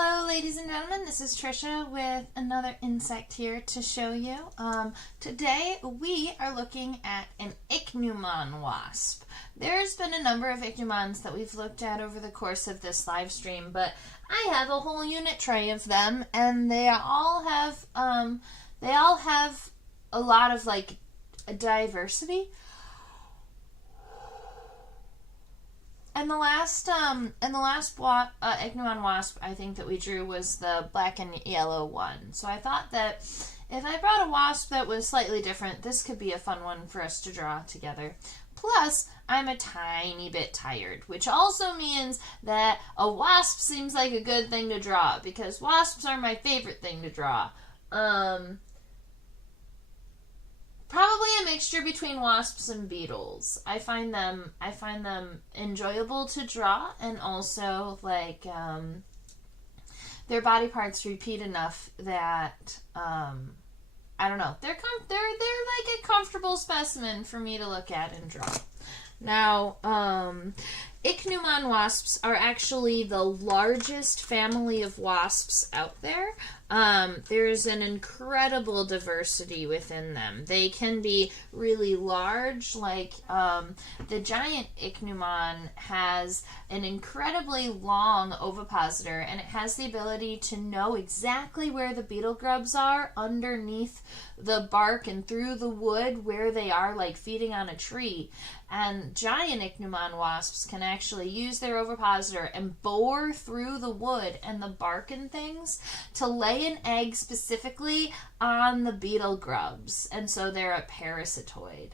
Hello ladies and gentlemen, this is Trisha with another insect here to show you. Today we are looking at an Ichneumon wasp. There's been a number of Ichneumons that we've looked at over the course of this live stream, but I have a whole unit tray of them, and they all have a lot of a diversity. And the last Ichneumon wasp I think that we drew was the black and yellow one. So I thought that if I brought a wasp that was slightly different, this could be a fun one for us to draw together. Plus, I'm a tiny bit tired, which also means that a wasp seems like a good thing to draw because wasps are my favorite thing to draw. Probably a mixture between wasps and beetles. I find them enjoyable to draw, and also their body parts repeat enough that I don't know. They're like a comfortable specimen for me to look at and draw. Now, Ichneumon wasps are actually the largest family of wasps out there. There's an incredible diversity within them. They can be really large, the giant Ichneumon has an incredibly long ovipositor, and it has the ability to know exactly where the beetle grubs are underneath the bark and through the wood where they are, like feeding on a tree. And giant Ichneumon wasps can actually use their ovipositor and bore through the wood and the bark and things to lay an egg specifically on the beetle grubs, and so they're a parasitoid.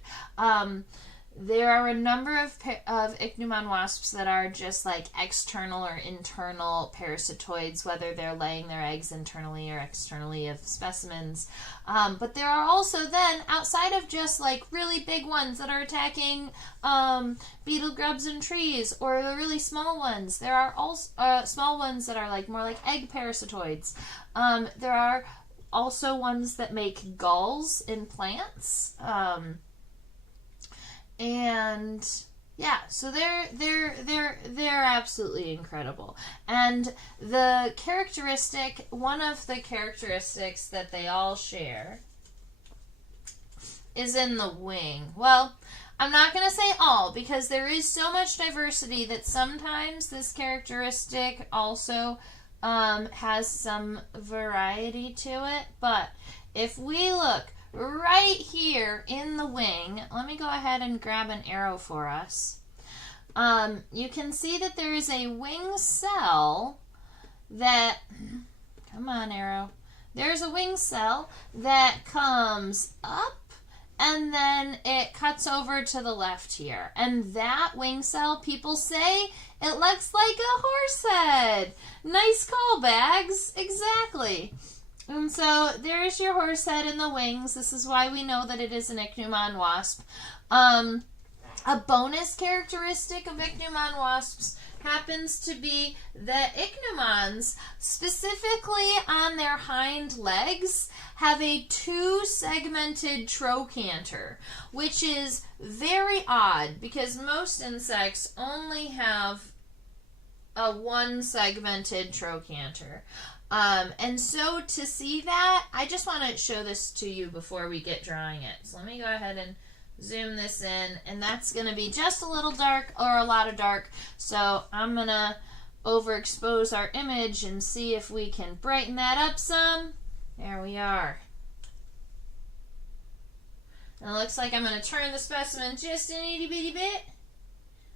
There are a number of Ichneumon wasps that are just like external or internal parasitoids, whether they're laying their eggs internally or externally of specimens. But there are also then, outside of just really big ones that are attacking beetle grubs in trees, or the really small ones, there are also small ones that are more like egg parasitoids. There are also ones that make galls in plants. And yeah, so they're absolutely incredible. And one of the characteristics that they all share is in the wing. Well, I'm not going to say all, because there is so much diversity that sometimes this characteristic also has some variety to it. But if we look right here in the wing, let me go ahead and grab an arrow for us. You can see that there is a wing cell that, come on arrow, there's a wing cell that comes up and then it cuts over to the left here. And that wing cell, people say, it looks like a horse head. Nice call, Bags. Exactly. And so there's your horse head in the wings. This is why we know that it is an Ichneumon wasp. A bonus characteristic of Ichneumon wasps happens to be that Ichneumons, specifically on their hind legs, have a two-segmented trochanter, which is very odd because most insects only have a one-segmented trochanter. And so to see that, I just want to show this to you before we get drawing it. So let me go ahead and zoom this in, and that's going to be just a little dark or a lot of dark. So I'm going to overexpose our image and see if we can brighten that up some. There we are. And it looks like I'm going to turn the specimen just an itty bitty bit,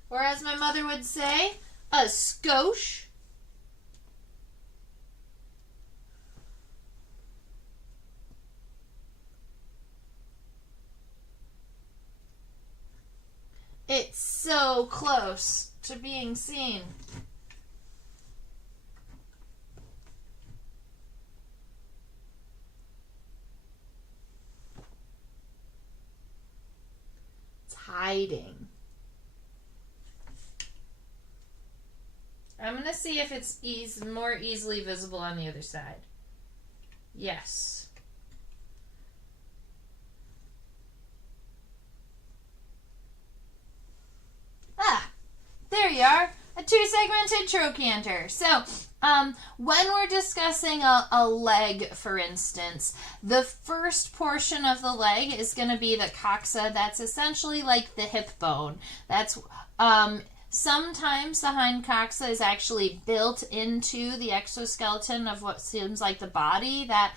or as my mother would say, a skosh. It's so close to being seen. It's hiding. I'm going to see if it's more easily visible on the other side. Yes. There you are, a two-segmented trochanter. So When we're discussing a leg, for instance, the first portion of the leg is going to be the coxa. That's essentially like the hip bone. That's sometimes the hind coxa is actually built into the exoskeleton of what seems like the body. That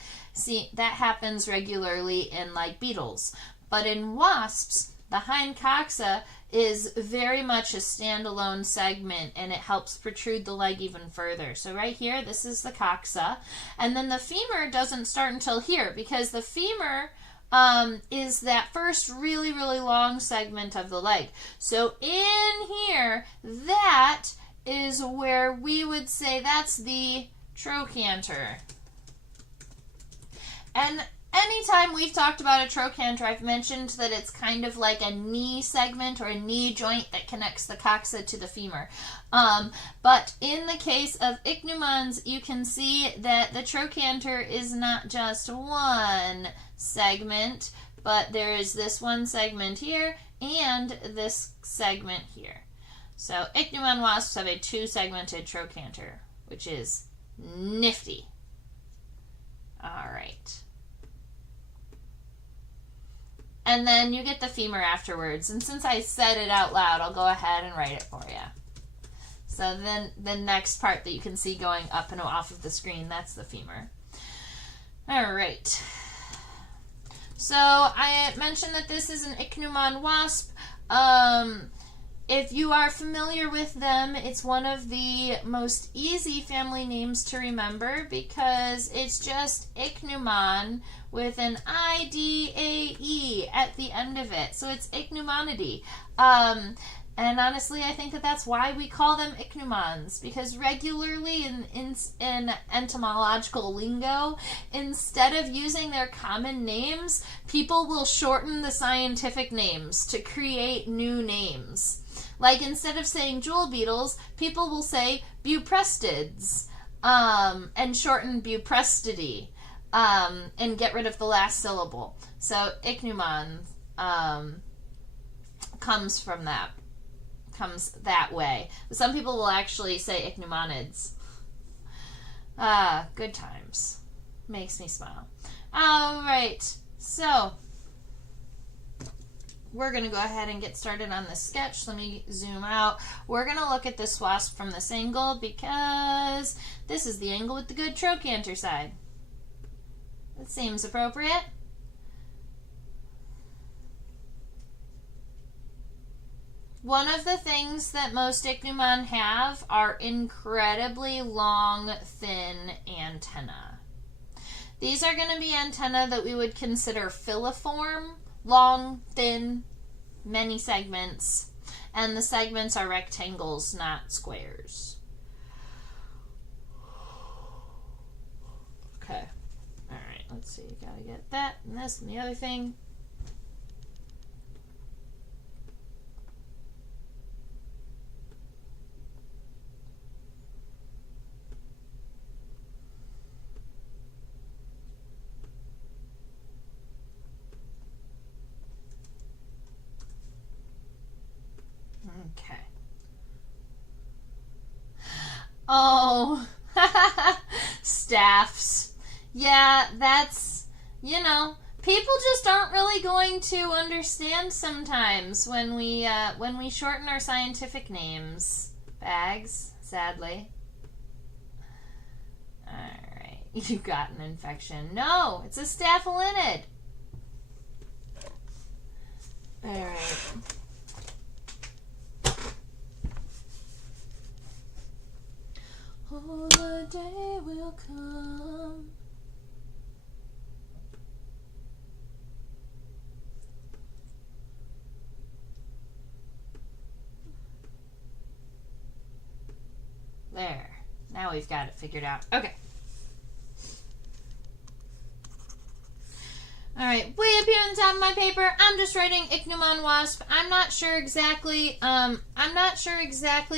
happens regularly in like beetles. But in wasps, the hind coxa is very much a standalone segment, and it helps protrude the leg even further. So right here, this is the coxa. And then the femur doesn't start until here, because the femur is that first really, really long segment of the leg. So in here, that is where we would say that's the trochanter. And anytime we've talked about a trochanter, I've mentioned that it's kind of like a knee segment or a knee joint that connects the coxa to the femur. But in the case of ichneumons, you can see that the trochanter is not just one segment, but there is this one segment here and this segment here. So ichneumon wasps have a two-segmented trochanter, which is nifty. All right. And then you get the femur afterwards. And since I said it out loud, I'll go ahead and write it for you. So then the next part that you can see going up and off of the screen, that's the femur. All right. So I mentioned that this is an Ichneumon wasp. If you are familiar with them, it's one of the most easy family names to remember because it's just Ichneumon with an I-D-A-E at the end of it. So it's Ichneumonidae. And honestly, I think that that's why we call them ichneumons, because regularly in entomological lingo, instead of using their common names, people will shorten the scientific names to create new names. Like instead of saying jewel beetles, people will say buprestids, and shorten buprestidae, and get rid of the last syllable. So ichneumon comes from that. Comes that way. Some people will actually say ichneumonids. Good times. Makes me smile. All right, so we're going to go ahead and get started on this sketch. Let me zoom out. We're going to look at this wasp from this angle because this is the angle with the good trochanter side. That seems appropriate. One of the things that most ichneumon have are incredibly long, thin antennae. These are going to be antennae that we would consider filiform, long, thin, many segments, and the segments are rectangles, not squares. Okay. All right, let's see. Gotta get that and this and the other thing. Okay. Oh, staffs. Yeah, that's, people just aren't really going to understand sometimes when we shorten our scientific names. Bags, sadly. All right, you got an infection. No, it's a staphylinid. All right. Oh, the day will come. There. Now we've got it figured out. Okay. All right, way up here on the top of my paper, I'm just writing Ichneumon wasp. I'm not sure exactly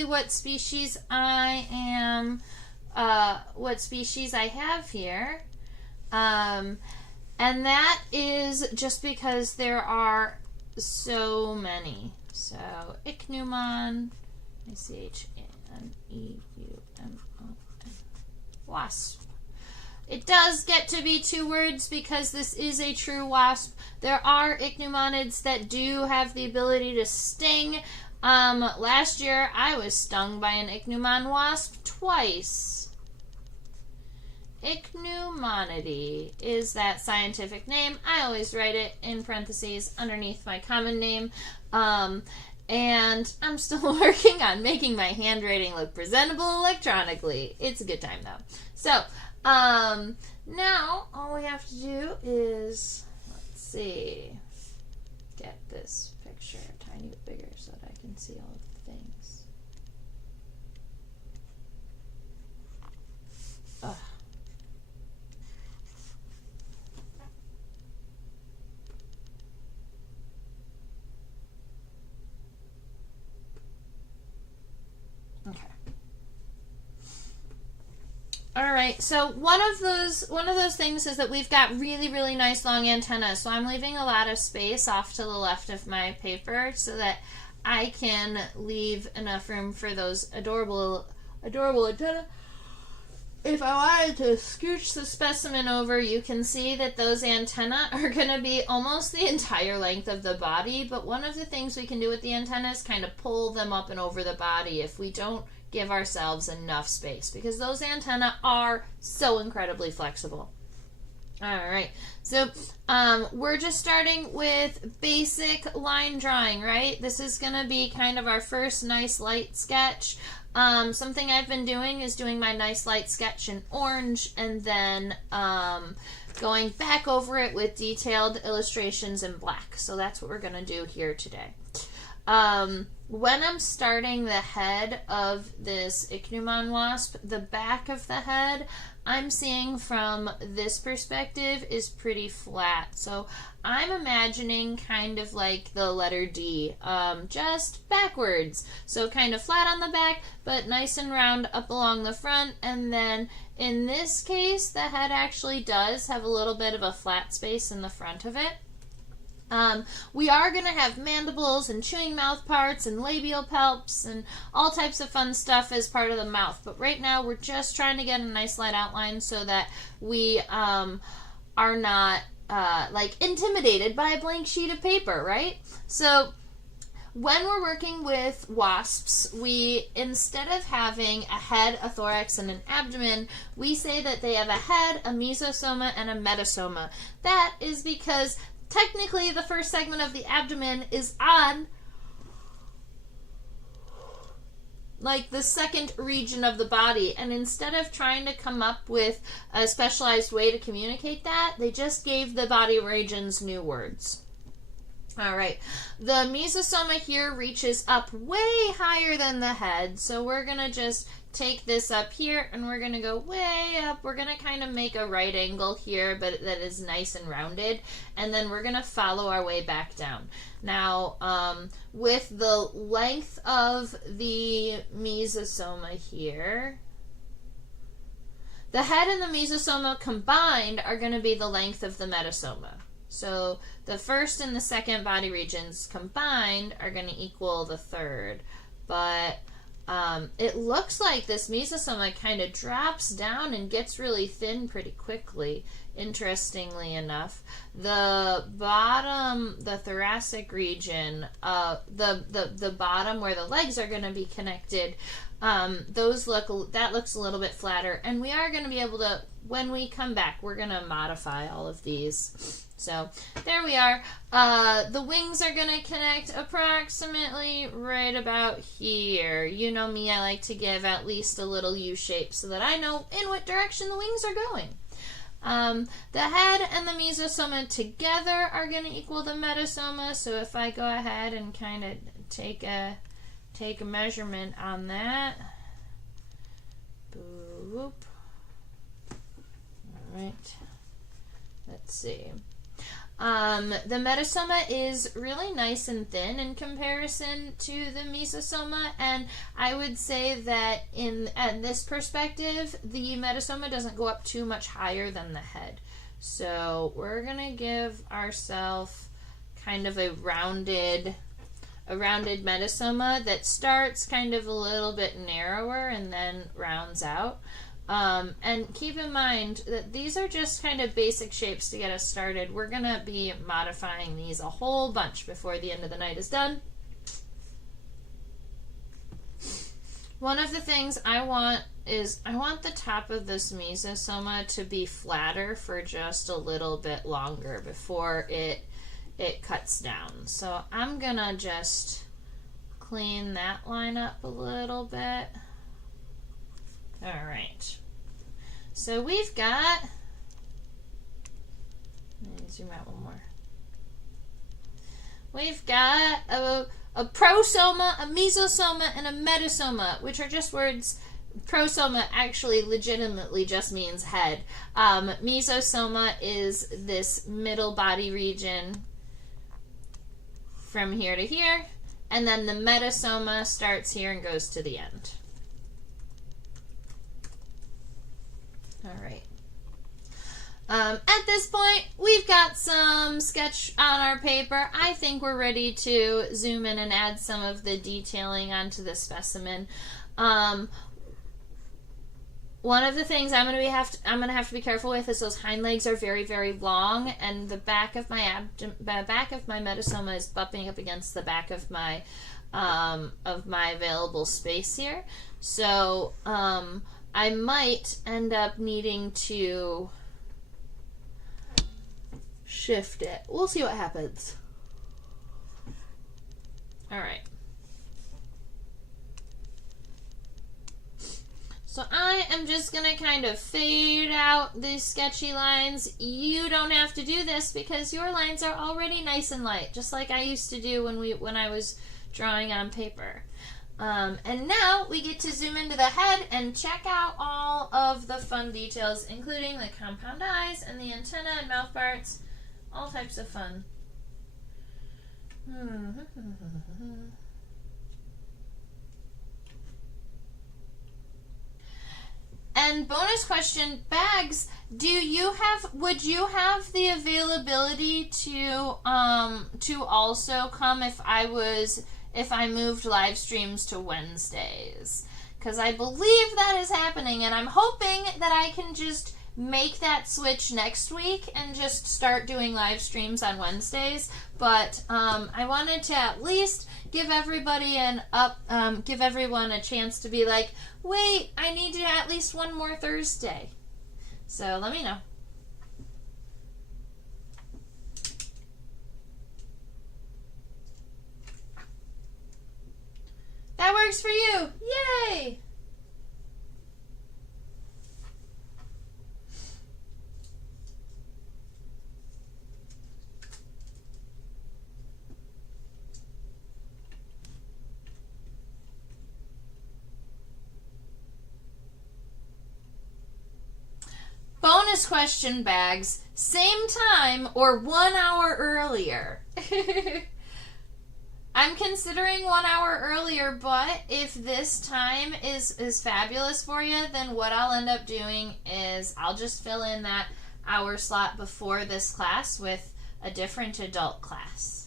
what species I am, what species I have here. And that is just because there are so many. So, Ichneumon, I-C-H-N-E-U-M-O-N. wasp. It does get to be 2 words because this is a true wasp. There are ichneumonids that do have the ability to sting. Last year I was stung by an ichneumon wasp twice. Ichneumonidae is that scientific name. I always write it in parentheses underneath my common name. And I'm still working on making my handwriting look presentable electronically. It's a good time though. So, now all we have to do is, let's see, get this picture a tiny bit bigger so that I can see all of the things. Ugh. Okay. All right. So one of those things is that we've got really, really nice long antennas. So I'm leaving a lot of space off to the left of my paper so that I can leave enough room for those adorable antennae. If I wanted to scooch the specimen over, you can see that those antennae are going to be almost the entire length of the body, but one of the things we can do with the antennas is kind of pull them up and over the body if we don't give ourselves enough space, because those antennae are so incredibly flexible. All right, so we're just starting with basic line drawing, right? This is going to be kind of our first nice light sketch. Something I've been doing is doing my nice light sketch in orange and then going back over it with detailed illustrations in black. So that's what we're going to do here today. When I'm starting the head of this Ichneumon wasp, the back of the head, I'm seeing from this perspective is pretty flat. So I'm imagining kind of like the letter D, just backwards. So kind of flat on the back, but nice and round up along the front. And then in this case, the head actually does have a little bit of a flat space in the front of it. We are going to have mandibles and chewing mouth parts and labial palps and all types of fun stuff as part of the mouth. But right now we're just trying to get a nice light outline so that we are not like intimidated by a blank sheet of paper, right? So when we're working with wasps, we, instead of having a head, a thorax, and an abdomen, we say that they have a head, a mesosoma, and a metasoma. That is because technically the first segment of the abdomen is on like the second region of the body, and instead of trying to come up with a specialized way to communicate that, they just gave the body regions new words. All right, the mesosoma here reaches up way higher than the head, so we're gonna just take this up here and we're gonna go way up. We're gonna kind of make a right angle here, but that is nice and rounded, and then we're gonna follow our way back down. Now, with the length of the mesosoma here, the head and the mesosoma combined are going to be the length of the metasoma. So the first and the second body regions combined are going to equal the third. But it looks like this mesosoma kind of drops down and gets really thin pretty quickly, interestingly enough. The bottom, the thoracic region, the bottom where the legs are going to be connected, that looks a little bit flatter. And we are going to be able to, when we come back, we're going to modify all of these. So there we are. The wings are going to connect approximately right about here. You know me, I like to give at least a little U shape so that I know in what direction the wings are going. The head and the mesosoma together are going to equal the metasoma. So if I go ahead and kind of take a measurement on that. Boop. All right. Let's see. The metasoma is really nice and thin in comparison to the mesosoma, and I would say that at this perspective, the metasoma doesn't go up too much higher than the head. So we're gonna give ourselves kind of a rounded metasoma that starts kind of a little bit narrower and then rounds out. And keep in mind that these are just kind of basic shapes to get us started. We're going to be modifying these a whole bunch before the end of the night is done. One of the things I want is I want the top of this mesosoma to be flatter for just a little bit longer before it cuts down. So I'm going to just clean that line up a little bit. All right. So we've got, let me zoom out one more. We've got a prosoma, a mesosoma, and a metasoma, which are just words. Prosoma actually legitimately just means head. Mesosoma is this middle body region from here to here, and then the metasoma starts here and goes to the end. All right. At this point, we've got some sketch on our paper. I think we're ready to zoom in and add some of the detailing onto the specimen. One of the things I'm going to have to be careful with is those hind legs are very, very long, and the back of my metasoma is bumping up against the back of my available space here. So I might end up needing to shift it. We'll see what happens. All right. So I am just going to kind of fade out these sketchy lines. You don't have to do this because your lines are already nice and light, just like I used to do when I was drawing on paper. And now we get to zoom into the head and check out all of the fun details, including the compound eyes and the antenna and mouth parts. All types of fun. And bonus question, Bags, would you have the availability to also come if I moved live streams to Wednesdays? Because I believe that is happening, and I'm hoping that I can just make that switch next week and just start doing live streams on Wednesdays. But I wanted to at least give everyone a chance to be like, wait, I need to at least one more Thursday. So let me know. That works for you. Yay! Bonus question, Bags. Same time or 1 hour earlier? I'm considering 1 hour earlier, but if this time is fabulous for you, then what I'll end up doing is I'll just fill in that hour slot before this class with a different adult class.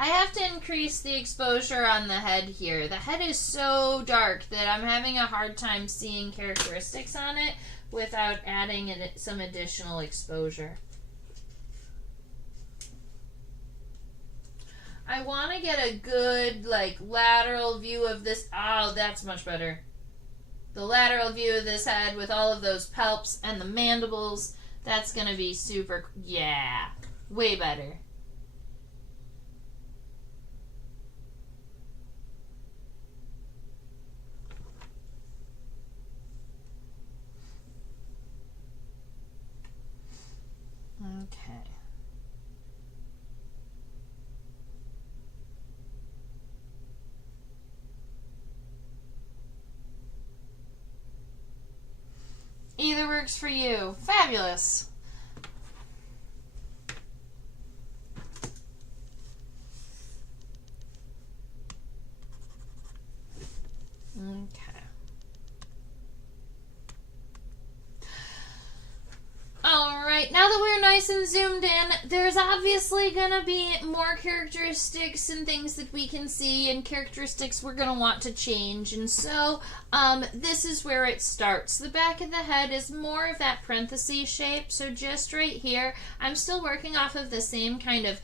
I have to increase the exposure on the head here. The head is so dark that I'm having a hard time seeing characteristics on it without adding some additional exposure. I want to get a good lateral view of this. Oh, that's much better. The lateral view of this head with all of those palps and the mandibles. That's going to be super, yeah, way better. Okay. Either works for you. Fabulous. Okay. All right, now that we're nice and zoomed in, there's obviously going to be more characteristics and things that we can see, and characteristics we're going to want to change. And so this is where it starts. The back of the head is more of that parenthesis shape. So just right here, I'm still working off of the same kind of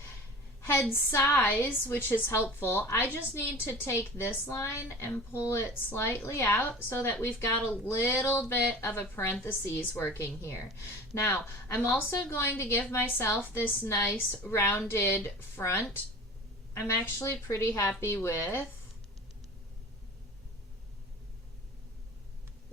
head size, which is helpful. I just need to take this line and pull it slightly out so that we've got a little bit of a parentheses working here. Now, I'm also going to give myself this nice rounded front. I'm actually pretty happy with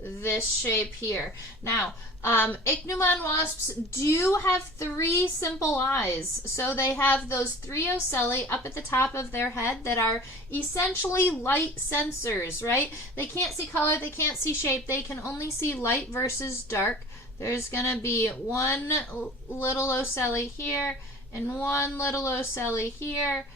this shape here. Now, Ichneumon wasps do have 3 simple eyes. So they have those 3 ocelli up at the top of their head that are essentially light sensors, right? They can't see color, they can't see shape, they can only see light versus dark. There's going to be one little ocelli here and one little ocelli here.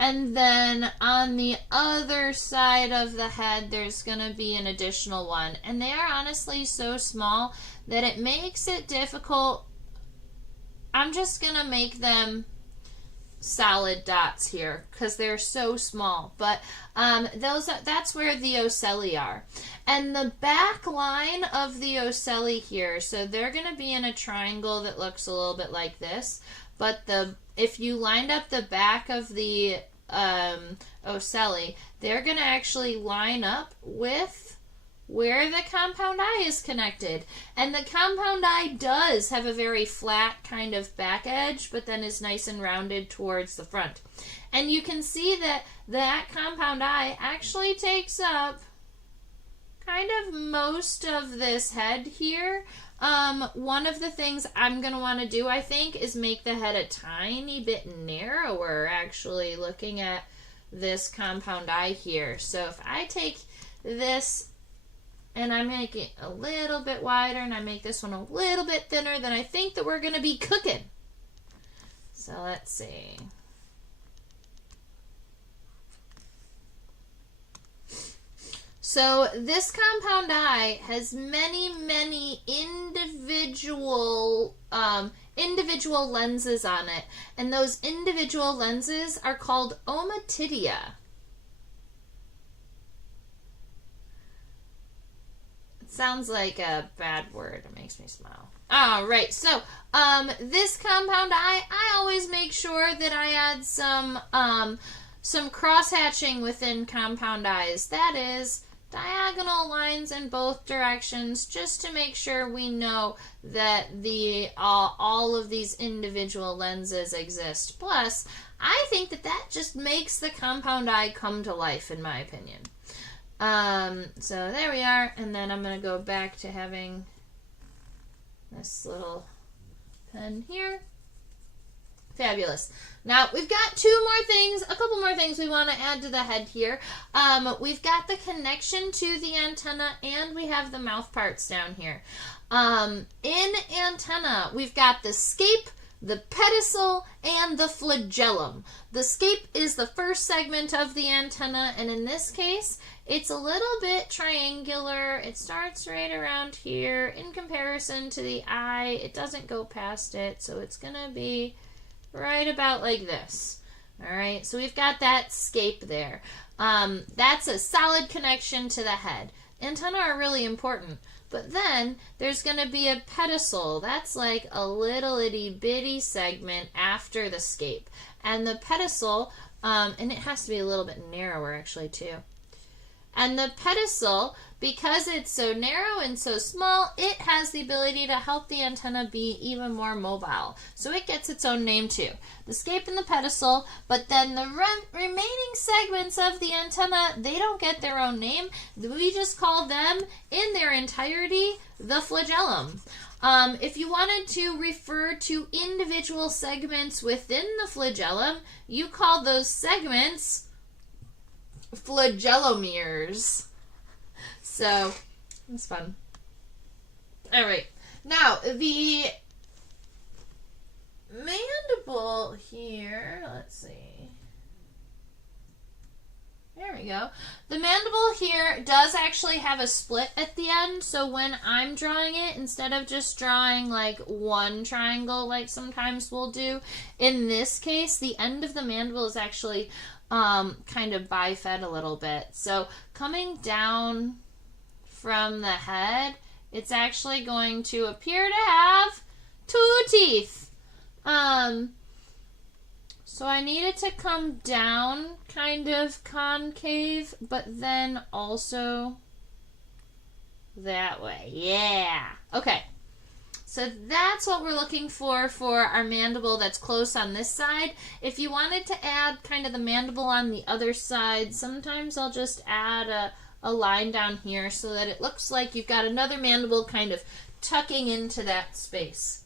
And then on the other side of the head, there's going to be an additional one. And they are honestly so small that it makes it difficult. I'm just going to make them solid dots here because they're so small. But that's where the ocelli are. And the back line of the ocelli here, so they're going to be in a triangle that looks a little bit like this. But if you lined up the back of the ocelli, they're going to actually line up with where the compound eye is connected. And the compound eye does have a very flat kind of back edge, but then is nice and rounded towards the front. And you can see that that compound eye actually takes up kind of most of this head here. One of the things I'm going to want to do, I think, is make the head a tiny bit narrower, actually, looking at this compound eye here. So if I take this and I make it a little bit wider and I make this one a little bit thinner, then I think that we're going to be cooking. So let's see. So this compound eye has many individual lenses on it, and those individual lenses are called ommatidia. It sounds like a bad word. It makes me smile. All right. So this compound eye, I always make sure that I add some cross-hatching within compound eyes. That is, diagonal lines in both directions, just to make sure we know that all of these individual lenses exist. Plus, I think that just makes the compound eye come to life, in my opinion. So there we are, and then I'm going to go back to having this little pen here. Fabulous. Now, we've got a couple more things we want to add to the head here. We've got the connection to the antenna, and we have the mouth parts down here. In antenna, we've got the scape, the pedicel, and the flagellum. The scape is the first segment of the antenna, and in this case, it's a little bit triangular. It starts right around here. In comparison to the eye, it doesn't go past it, so it's going to be right about like this. All right, so we've got that scape there. That's a solid connection to the head. Antennae are really important. But then there's going to be a pedicel. That's like a little itty bitty segment after the scape. And the pedicel, and it has to be a little bit narrower actually too. And the pedicel, because it's so narrow and so small, it has the ability to help the antenna be even more mobile. So it gets its own name too. The scape and the pedicel, but then the remaining segments of the antenna, they don't get their own name. We just call them, in their entirety, the flagellum. If you wanted to refer to individual segments within the flagellum, you call those segments flagellomeres. So, that's fun. Alright, now the mandible here, let's see. There we we go. The mandible here does actually have a split at the end, so when I'm drawing it, instead of just drawing like one triangle like sometimes we'll do, in this case, the end of the mandible is actually kind of bifid a little bit. So coming down from the head, it's actually going to appear to have 2 teeth. So I need it to come down kind of concave, but then also that way. Yeah. Okay. So that's what we're looking for our mandible that's close on this side. If you wanted to add kind of the mandible on the other side, sometimes I'll just add a line down here so that it looks like you've got another mandible kind of tucking into that space.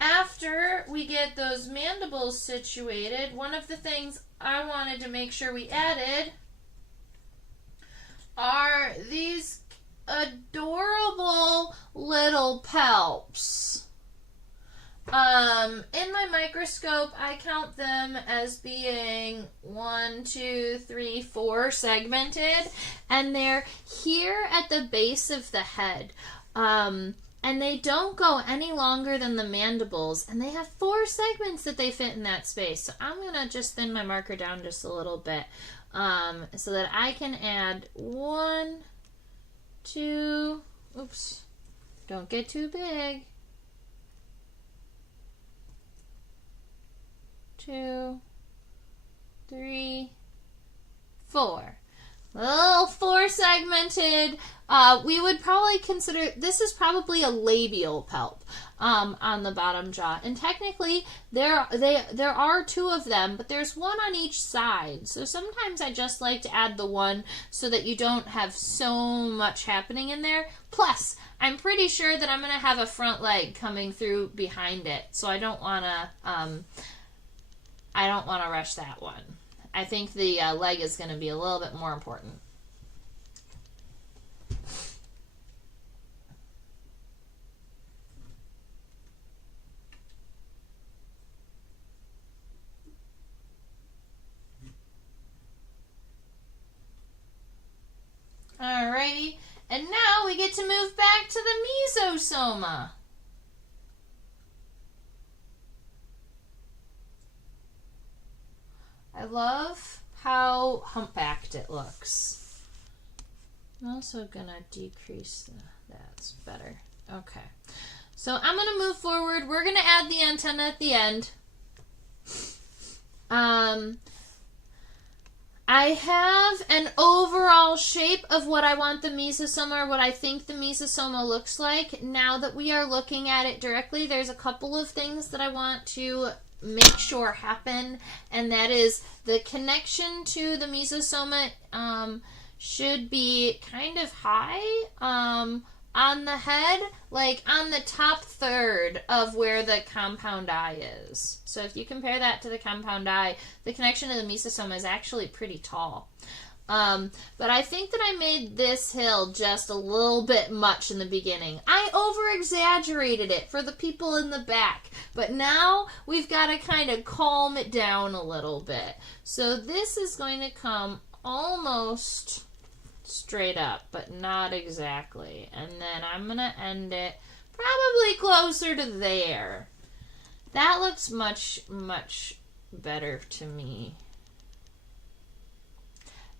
After we get those mandibles situated, one of the things I wanted to make sure we added are these adorable little palps. In my microscope, I count them as being 1, 2, 3, 4 segmented, and they're here at the base of the head. And they don't go any longer than the mandibles, and they have 4 segments that they fit in that space. So I'm going to just thin my marker down just a little bit so that I can add 1, 2, oops, don't get too big, 2, 3, 4. Little 4 segmented. We would probably consider this is probably a labial palp on the bottom jaw, and technically there are 2 of them, but there's 1 on each side. So sometimes I just like to add the 1 so that you don't have so much happening in there. Plus, I'm pretty sure that I'm going to have a front leg coming through behind it, so I don't want to rush that one. I think the leg is going to be a little bit more important. Alrighty, and now we get to move back to the mesosoma. I love how humpbacked it looks. I'm also going to decrease that's better. Okay. So I'm going to move forward. We're going to add the antenna at the end. I have an overall shape of what I want the mesosoma, or what I think the mesosoma looks like. Now that we are looking at it directly, there's a couple of things that I want to make sure happen, and that is the connection to the mesosoma should be kind of high on the head, like on the top third of where the compound eye is. So if you compare that to the compound eye, the connection to the mesosoma is actually pretty tall. But I think that I made this hill just a little bit much in the beginning. I over-exaggerated it for the people in the back, but now we've got to kind of calm it down a little bit. So this is going to come almost straight up, but not exactly. And then I'm going to end it probably closer to there. That looks much, much better to me.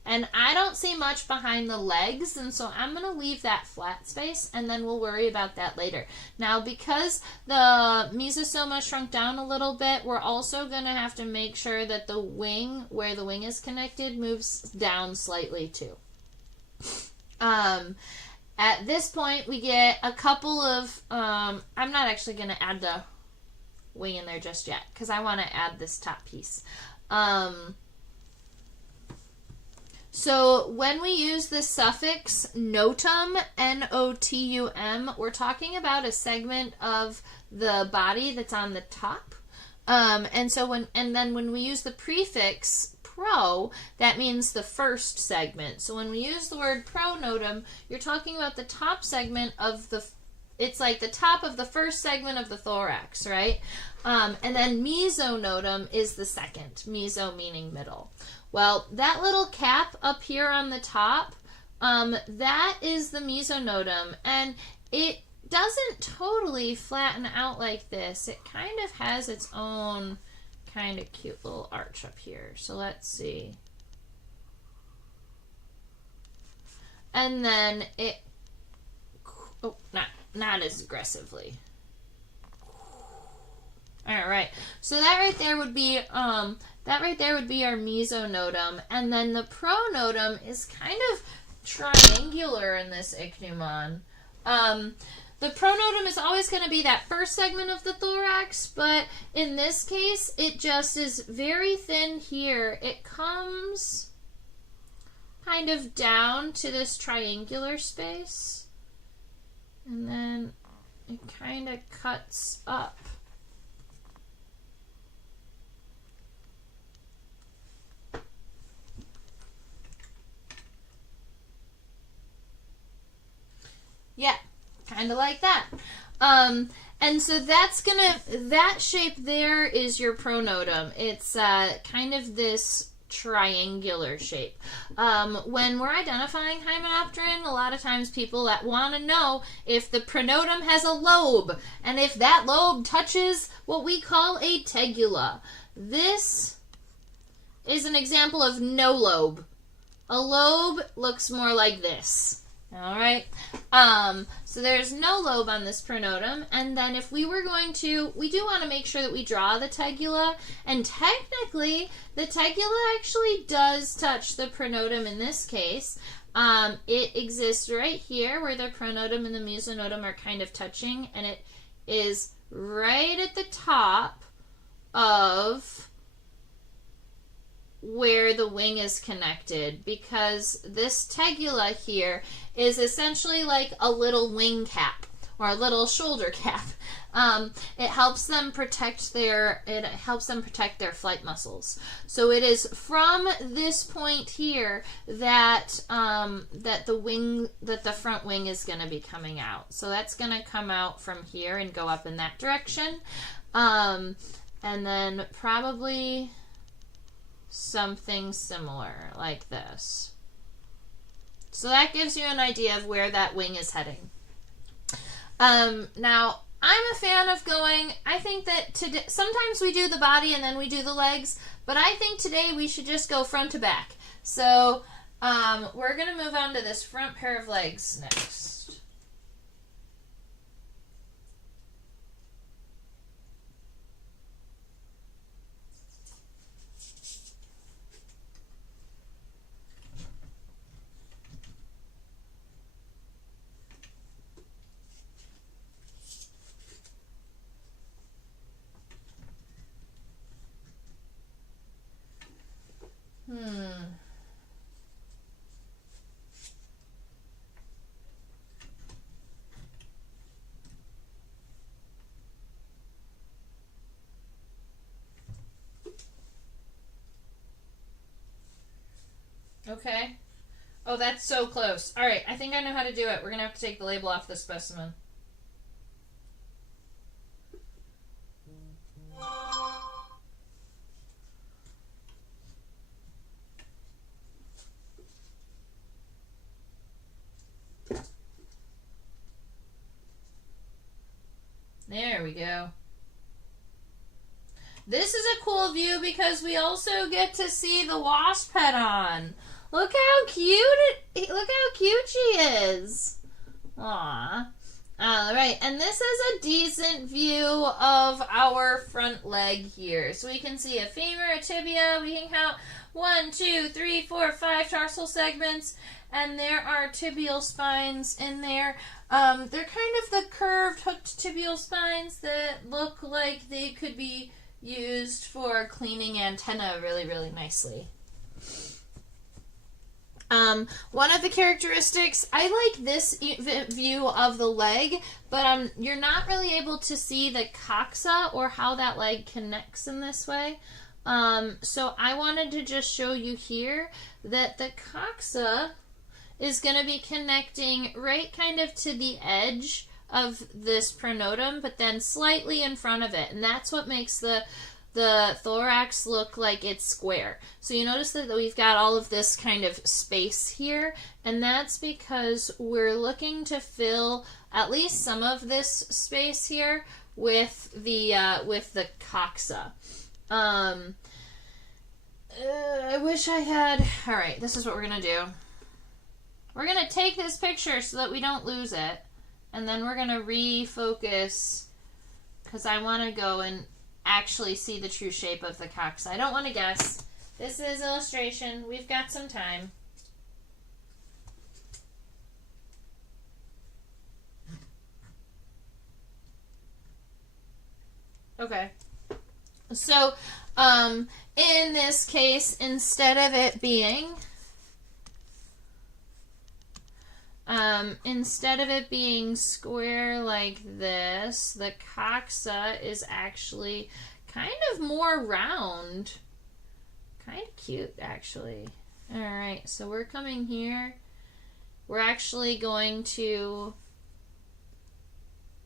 And I don't see much behind the legs, and so I'm going to leave that flat space, and then we'll worry about that later. Now, because the mesosoma shrunk down a little bit, we're also going to have to make sure that the wing, where the wing is connected, moves down slightly too. At this point, we get a couple of, I'm not actually going to add the wing in there just yet, because I want to add this top piece. So when we use the suffix notum, N-O-T-U-M, we're talking about a segment of the body that's on the top. And then when we use the prefix pro, that means the first segment. So when we use the word pronotum, you're talking about the top segment of it's like the top of the first segment of the thorax, right? And then mesonotum is the second, meso meaning middle. Well, that little cap up here on the top, that is the mesonotum, and it doesn't totally flatten out like this. It kind of has its own kind of cute little arch up here. So let's see. And then it, oh, not as aggressively. All right. So that right there would be our mesonotum, and then the pronotum is kind of triangular in this ichneumon. The pronotum is always going to be that first segment of the thorax, but in this case, it just is very thin here. It comes kind of down to this triangular space, and then it kind of cuts up. Yeah, kind of like that. And so that shape there is your pronotum. It's kind of this triangular shape. When we're identifying Hymenopteran, a lot of times people that want to know if the pronotum has a lobe, and if that lobe touches what we call a tegula. This is an example of no lobe. A lobe looks more like this. All right, so there's no lobe on this pronotum, and then if we were going to, we do want to make sure that we draw the tegula, and technically, the tegula actually does touch the pronotum in this case. It exists right here where the pronotum and the mesonotum are kind of touching, and it is right at the top of where the wing is connected, because this tegula here is essentially like a little wing cap or a little shoulder cap. It helps them protect their flight muscles. So it is from this point here that the front wing is going to be coming out. So that's going to come out from here and go up in that direction, and then probably something similar like this. So that gives you an idea of where that wing is heading. Now, I'm a fan of going, I think that sometimes we do the body and then we do the legs, but I think today we should just go front to back. So we're going to move on to this front pair of legs next. Okay. Oh, that's so close. All right, I think I know how to do it. We're going to have to take the label off the specimen. There we go. This is a cool view because we also get to see the wasp head on. Look how cute she is. Aww. Alright, and this is a decent view of our front leg here. So we can see a femur, a tibia, we can count 1, 2, 3, 4, 5 tarsal segments, and there are tibial spines in there. They're kind of the curved, hooked tibial spines that look like they could be used for cleaning antenna really, really nicely. One of the characteristics, I like this view of the leg, but you're not really able to see the coxa or how that leg connects in this way. So I wanted to just show you here that the coxa is going to be connecting right kind of to the edge of this pronotum, but then slightly in front of it. And that's what makes the the thorax look like it's square. So you notice that we've got all of this kind of space here, and that's because we're looking to fill at least some of this space here with the coxa. I wish I had... All right, this is what we're going to do. We're going to take this picture so that we don't lose it, and then we're going to refocus because I want to go and actually see the true shape of the coxa. I don't want to guess. This is illustration. We've got some time. Okay. So, in this case, instead of it being square like this, the coxa is actually kind of more round. Kind of cute, actually. All right, so we're coming here. We're actually going to...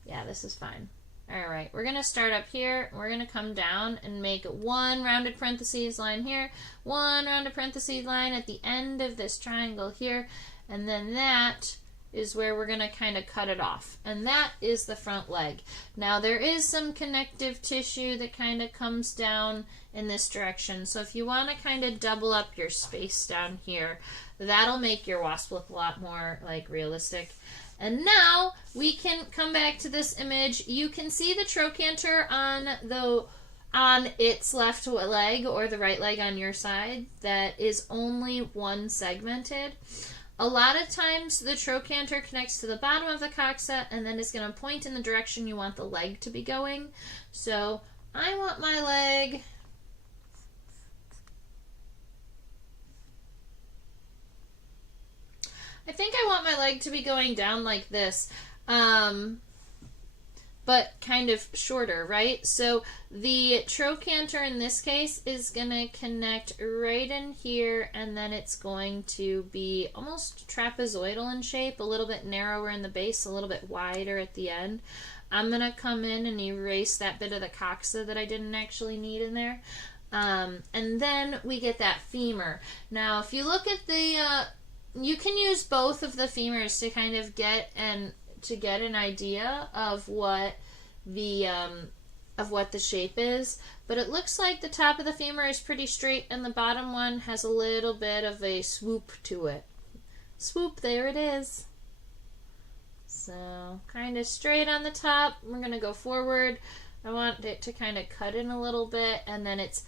Yeah, this is fine. All right, we're going to start up here. We're going to come down and make one rounded parentheses line here, one rounded parentheses line at the end of this triangle here, and then that is where we're going to kind of cut it off. And that is the front leg. Now, there is some connective tissue that kind of comes down in this direction. So if you want to kind of double up your space down here, that'll make your wasp look a lot more like realistic. And now we can come back to this image. You can see the trochanter on its left leg or the right leg on your side that is only one segmented. A lot of times the trochanter connects to the bottom of the coxa and then is going to point in the direction you want the leg to be going. So I want my leg... I think I want my leg to be going down like this, but kind of shorter, right? So the trochanter in this case is going to connect right in here, and then it's going to be almost trapezoidal in shape, a little bit narrower in the base, a little bit wider at the end. I'm going to come in and erase that bit of the coxa that I didn't actually need in there. And then we get that femur. Now, if you look at the... you can use both of the femurs to kind of get an idea of what the shape is, but it looks like the top of the femur is pretty straight and the bottom one has a little bit of a swoop to it. Swoop, there it is. So kind of straight on the top. We're going to go forward. I want it to kind of cut in a little bit, and then it's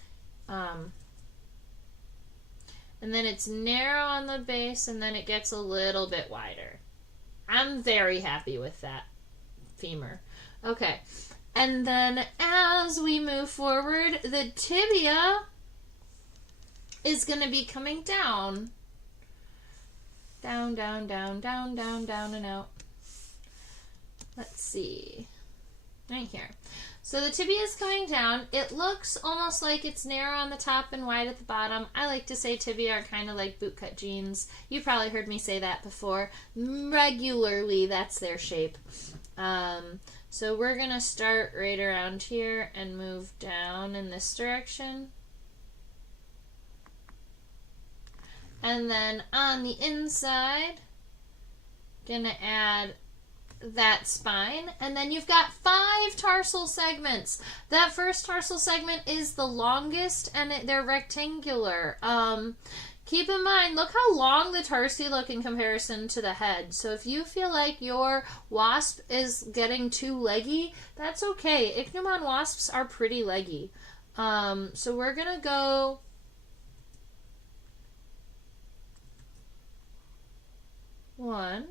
narrow on the base, and then it gets a little bit wider. I'm very happy with that femur. Okay, and then as we move forward, the tibia is going to be coming down. Down, down, down, down, down, down, and out. Let's see. Right here. So the tibia is coming down. It looks almost like it's narrow on the top and wide at the bottom. I like to say tibia are kind of like bootcut jeans. You've probably heard me say that before. Regularly, that's their shape. So we're going to start right around here and move down in this direction. And then on the inside, going to add that spine, and then you've got 5 tarsal segments. That first tarsal segment is the longest, and they're rectangular. Keep in mind, look how long the tarsi look in comparison to the head. So if you feel like your wasp is getting too leggy, that's okay. Ichneumon wasps are pretty leggy. So we're gonna go 1,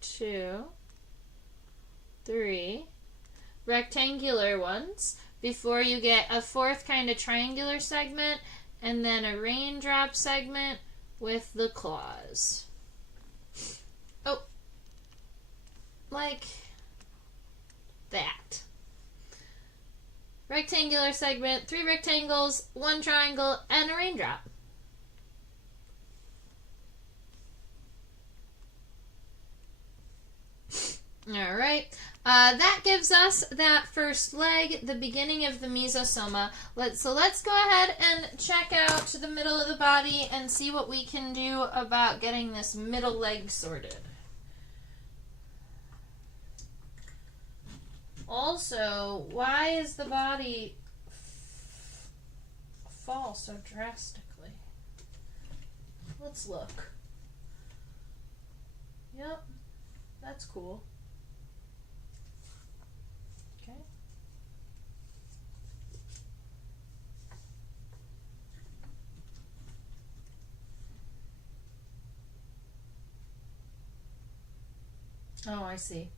2, 3 rectangular ones before you get a 4th kind of triangular segment, and then a raindrop segment with the claws. Oh, like that. Rectangular segment, 3 rectangles, 1 triangle, and a raindrop. All right. That gives us that first leg, the beginning of the mesosoma. Let's go ahead and check out the middle of the body and see what we can do about getting this middle leg sorted. Also, why is the body fall so drastically? Let's look. Yep, that's cool. Okay. Oh, I see.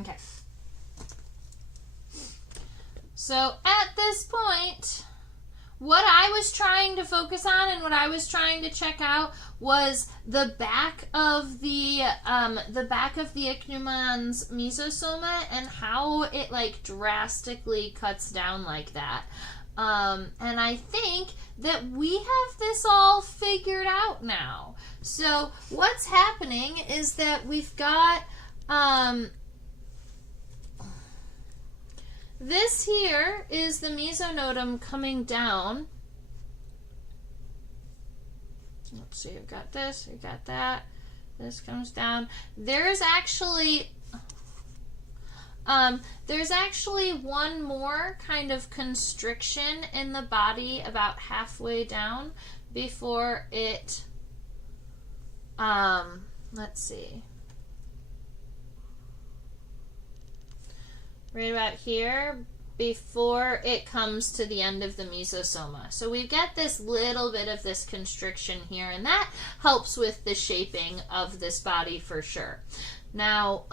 Okay. So at this point, what I was trying to focus on and what I was trying to check out was the back of the Ichneumons mesosoma and how it like drastically cuts down like that. And I think that we have this all figured out now. So what's happening is that we've got this here is the mesonotum coming down. Let's see, I've got this, I've got that. This comes down. There's actually one more kind of constriction in the body about halfway down before it, let's see. Right about here before it comes to the end of the mesosoma. So we get this little bit of this constriction here, and that helps with the shaping of this body for sure. Now,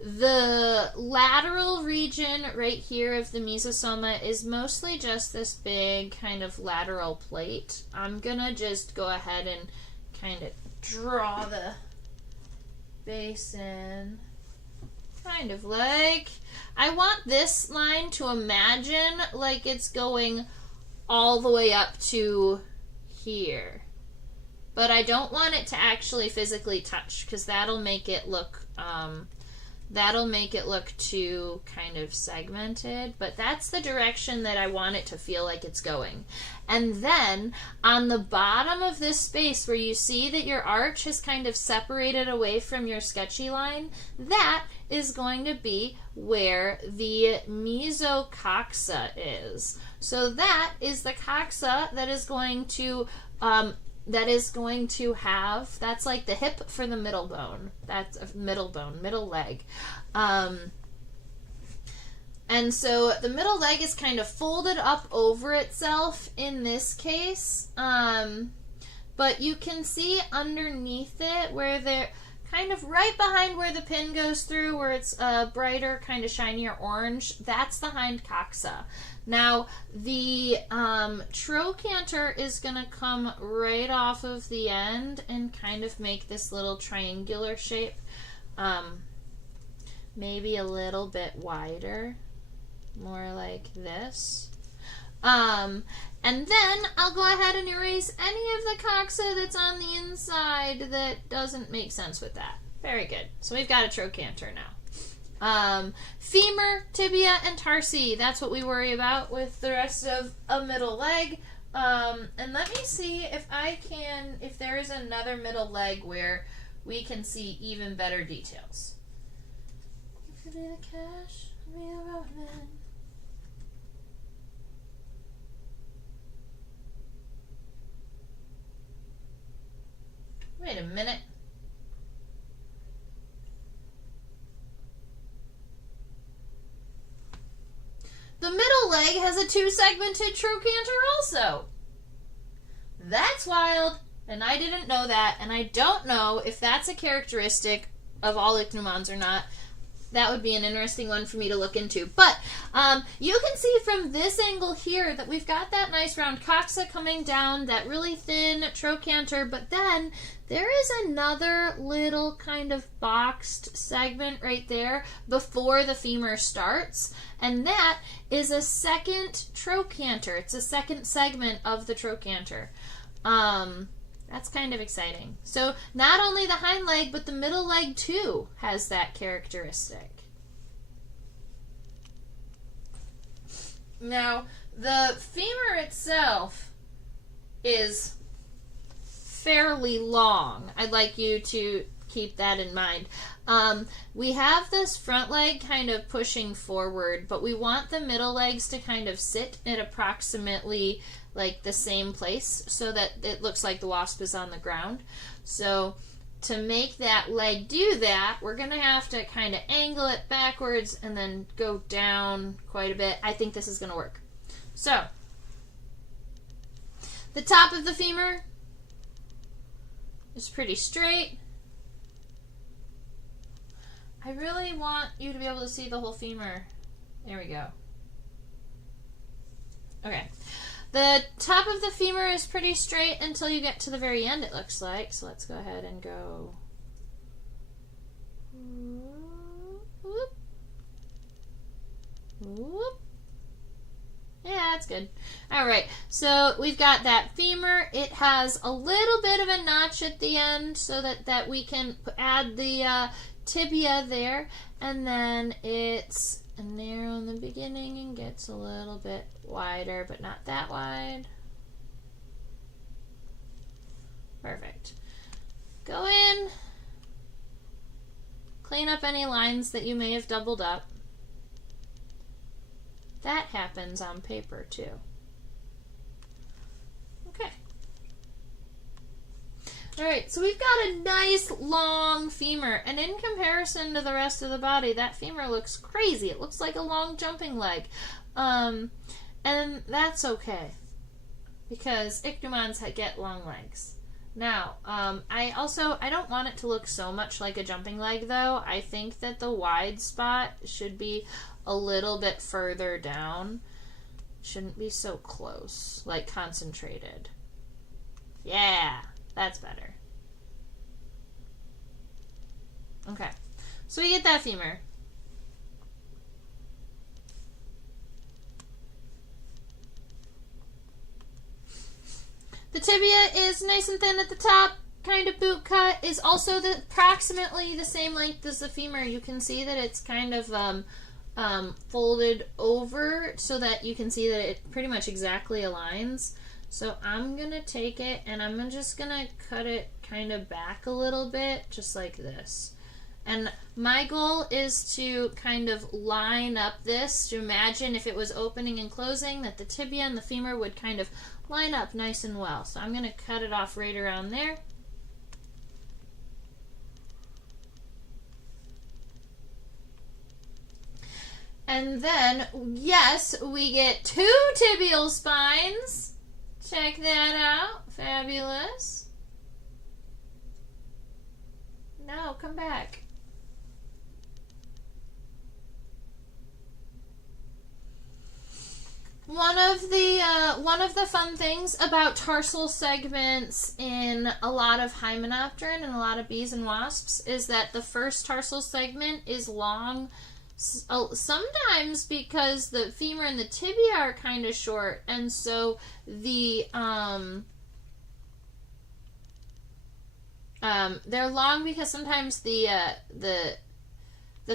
the lateral region right here of the mesosoma is mostly just this big kind of lateral plate. I'm gonna just go ahead and kind of draw the base in. Kind of like, I want this line to imagine like it's going all the way up to here. But I don't want it to actually physically touch because that'll make it look too kind of segmented. But that's the direction that I want it to feel like it's going. And then on the bottom of this space where you see that your arch has kind of separated away from your sketchy line, that is going to be where the mesocoxa is. So that is the coxa that is going to have, that's like the hip for the middle bone. That's a middle bone, middle leg. And so the middle leg is kind of folded up over itself in this case. But you can see underneath it where they're kind of right behind where the pin goes through, where it's a brighter, kind of shinier orange, that's the hind coxa. Now, the trochanter is going to come right off of the end and kind of make this little triangular shape, maybe a little bit wider, more like this. And then I'll go ahead and erase any of the coxa that's on the inside that doesn't make sense with that. Very good. So we've got a trochanter now. Femur, tibia, and tarsi. That's what we worry about with the rest of a middle leg. And let me see if there is another middle leg where we can see even better details. You could be the cash, be the roadman. Wait a minute. The middle leg has a two-segmented trochanter also. That's wild, and I didn't know that, and I don't know if that's a characteristic of all ichneumons or not. that would be an interesting one for me to look into. But you can see from this angle here that we've got that nice round coxa coming down, that really thin trochanter, but then there is another little kind of boxed segment right there before the femur starts, and that is a second trochanter. It's a second segment of the trochanter. That's kind of exciting. So not only the hind leg, but the middle leg too has that characteristic. Now, the femur itself is fairly long. I'd like you to keep that in mind. We have this front leg kind of pushing forward, but we want the middle legs to kind of sit at approximately like the same place so that it looks like the wasp is on the ground. So to make that leg do that, we're going to have to kind of angle it backwards and then go down quite a bit. I think this is going to work. So the top of the femur is pretty straight. I really want you to be able to see the whole femur. There we go. Okay. The top of the femur is pretty straight until you get to the very end, it looks like. So let's go ahead and go. Whoop. Whoop. Yeah, that's good. All right, so we've got that femur. It has a little bit of a notch at the end so that we can add the tibia there, and then it's narrow in the beginning and gets a little bit wider, but not that wide. Perfect. Go in, clean up any lines that you may have doubled up. That happens on paper too. Okay. Alright, so we've got a nice long femur, and in comparison to the rest of the body, that femur looks crazy. It looks like a long jumping leg. And that's okay, because ichneumons get long legs. Now, I don't want it to look so much like a jumping leg, though. I think that the wide spot should be a little bit further down. Shouldn't be so close, like concentrated. Yeah, that's better. Okay, so we get that femur. The tibia is nice and thin at the top, kind of boot cut, is also approximately the same length as the femur. You can see that it's kind of folded over so that you can see that it pretty much exactly aligns. So I'm going to take it and I'm just going to cut it kind of back a little bit, just like this. And my goal is to kind of line up this, to imagine if it was opening and closing, that the tibia and the femur would kind of line up nice and well. So I'm going to cut it off right around there. And then, yes, we get 2 tibial spines. Check that out. Fabulous. No, come back. One of the fun things about tarsal segments in a lot of Hymenopteran and a lot of bees and wasps is that the first tarsal segment is long, sometimes because the femur and the tibia are kind of short, and so they're long because sometimes the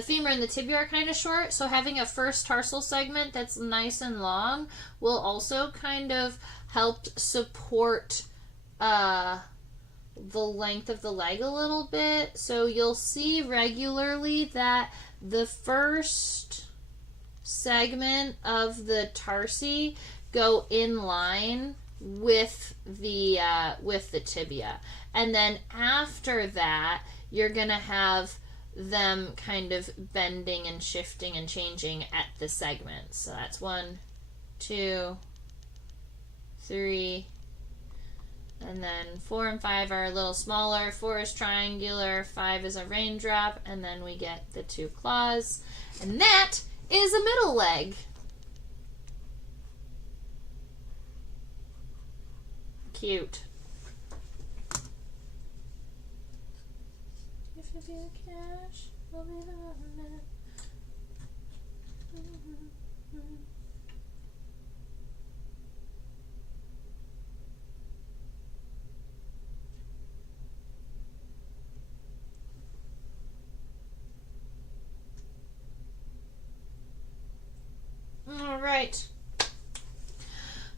femur and the tibia are kind of short, so having a first tarsal segment that's nice and long will also kind of help support the length of the leg a little bit. So you'll see regularly that the first segment of the tarsi go in line with the tibia, and then after that you're gonna have them kind of bending and shifting and changing at the segments. So that's 1, 2, 3, And then 4 and 5 are a little smaller. 4 is triangular, 5 is a raindrop, and then we get the 2 claws. And that is a middle leg. Cute. If you be the cash, we'll be the woman. All right.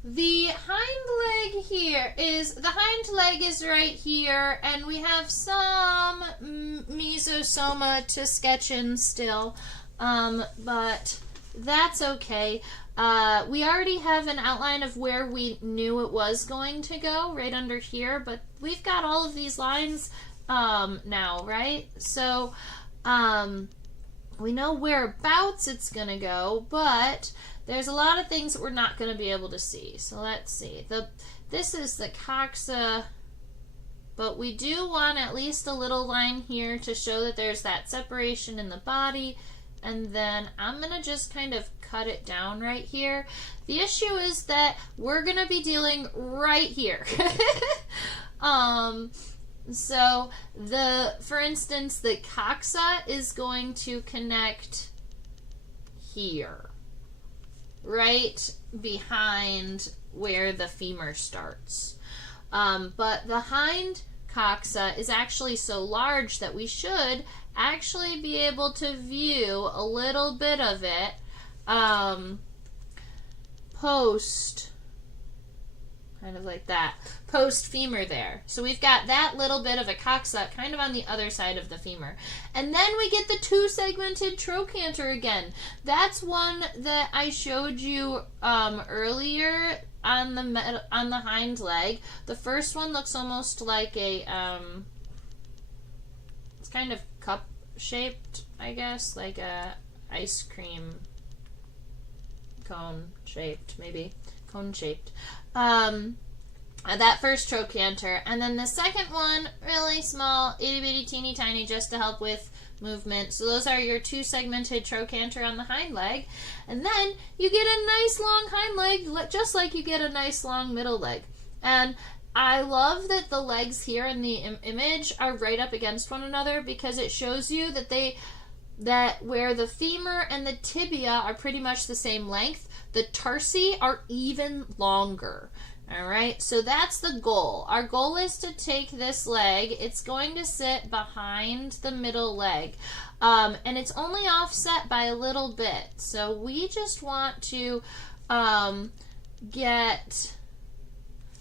The hind leg here is, the hind leg is right here, and we have some mesosoma to sketch in still, but that's okay. We already have an outline of where we knew it was going to go, right under here, but we've got all of these lines now, right? So we know whereabouts it's going to go, but there's a lot of things that we're not going to be able to see. So let's see. This is the coxa, but we do want at least a little line here to show that there's that separation in the body. And then I'm going to just kind of cut it down right here. The issue is that we're going to be dealing right here. So for instance, the coxa is going to connect here, right behind where the femur starts. But the hind coxa is actually so large that we should actually be able to view a little bit of it post, kind of like that, post femur there. So we've got that little bit of a coxa kind of on the other side of the femur. And then we get the 2-segmented trochanter again. That's one that I showed you earlier on the hind leg. The first one looks almost like a it's kind of cup shaped, I guess, like a ice cream cone shaped, maybe cone shaped. That first trochanter, and then the second one, really small, itty bitty teeny tiny, just to help with movement. So those are your 2-segmented trochanter on the hind leg, and then you get a nice long hind leg, just like you get a nice long middle leg. And I love that the legs here in the image are right up against one another, because it shows you that where the femur and the tibia are pretty much the same length, the tarsi are even longer. All right, so that's the goal. Our goal is to take this leg. It's going to sit behind the middle leg, and it's only offset by a little bit. So we just want to get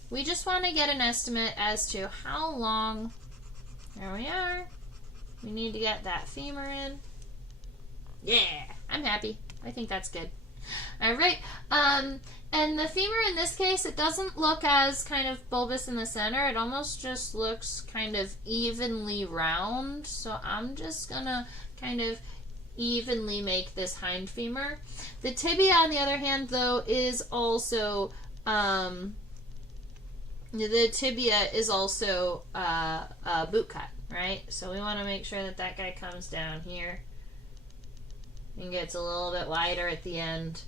an estimate as to how long. There we are. We need to get that femur in. Yeah, I'm happy. I think that's good. All right, and the femur in this case, it doesn't look as kind of bulbous in the center. It almost just looks kind of evenly round. So I'm just gonna kind of evenly make this hind femur. The tibia, on the other hand, though, is also a boot cut, right? So we want to make sure that that guy comes down here and gets a little bit wider at the end,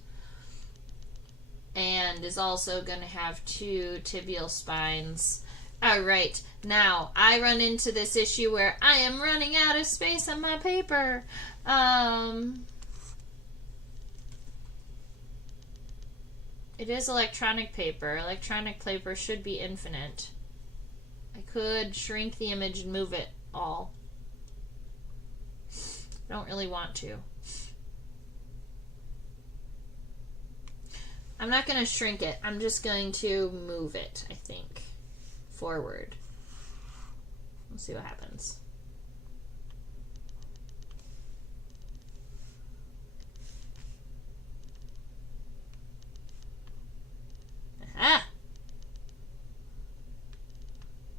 and is also going to have 2 tibial spines. All right, now I run into this issue where I am running out of space on my paper. It is electronic paper. Electronic paper should be infinite. I could shrink the image and move it all. I don't really want to. I'm not going to shrink it. I'm just going to move it, I think, forward. We'll see what happens. Aha!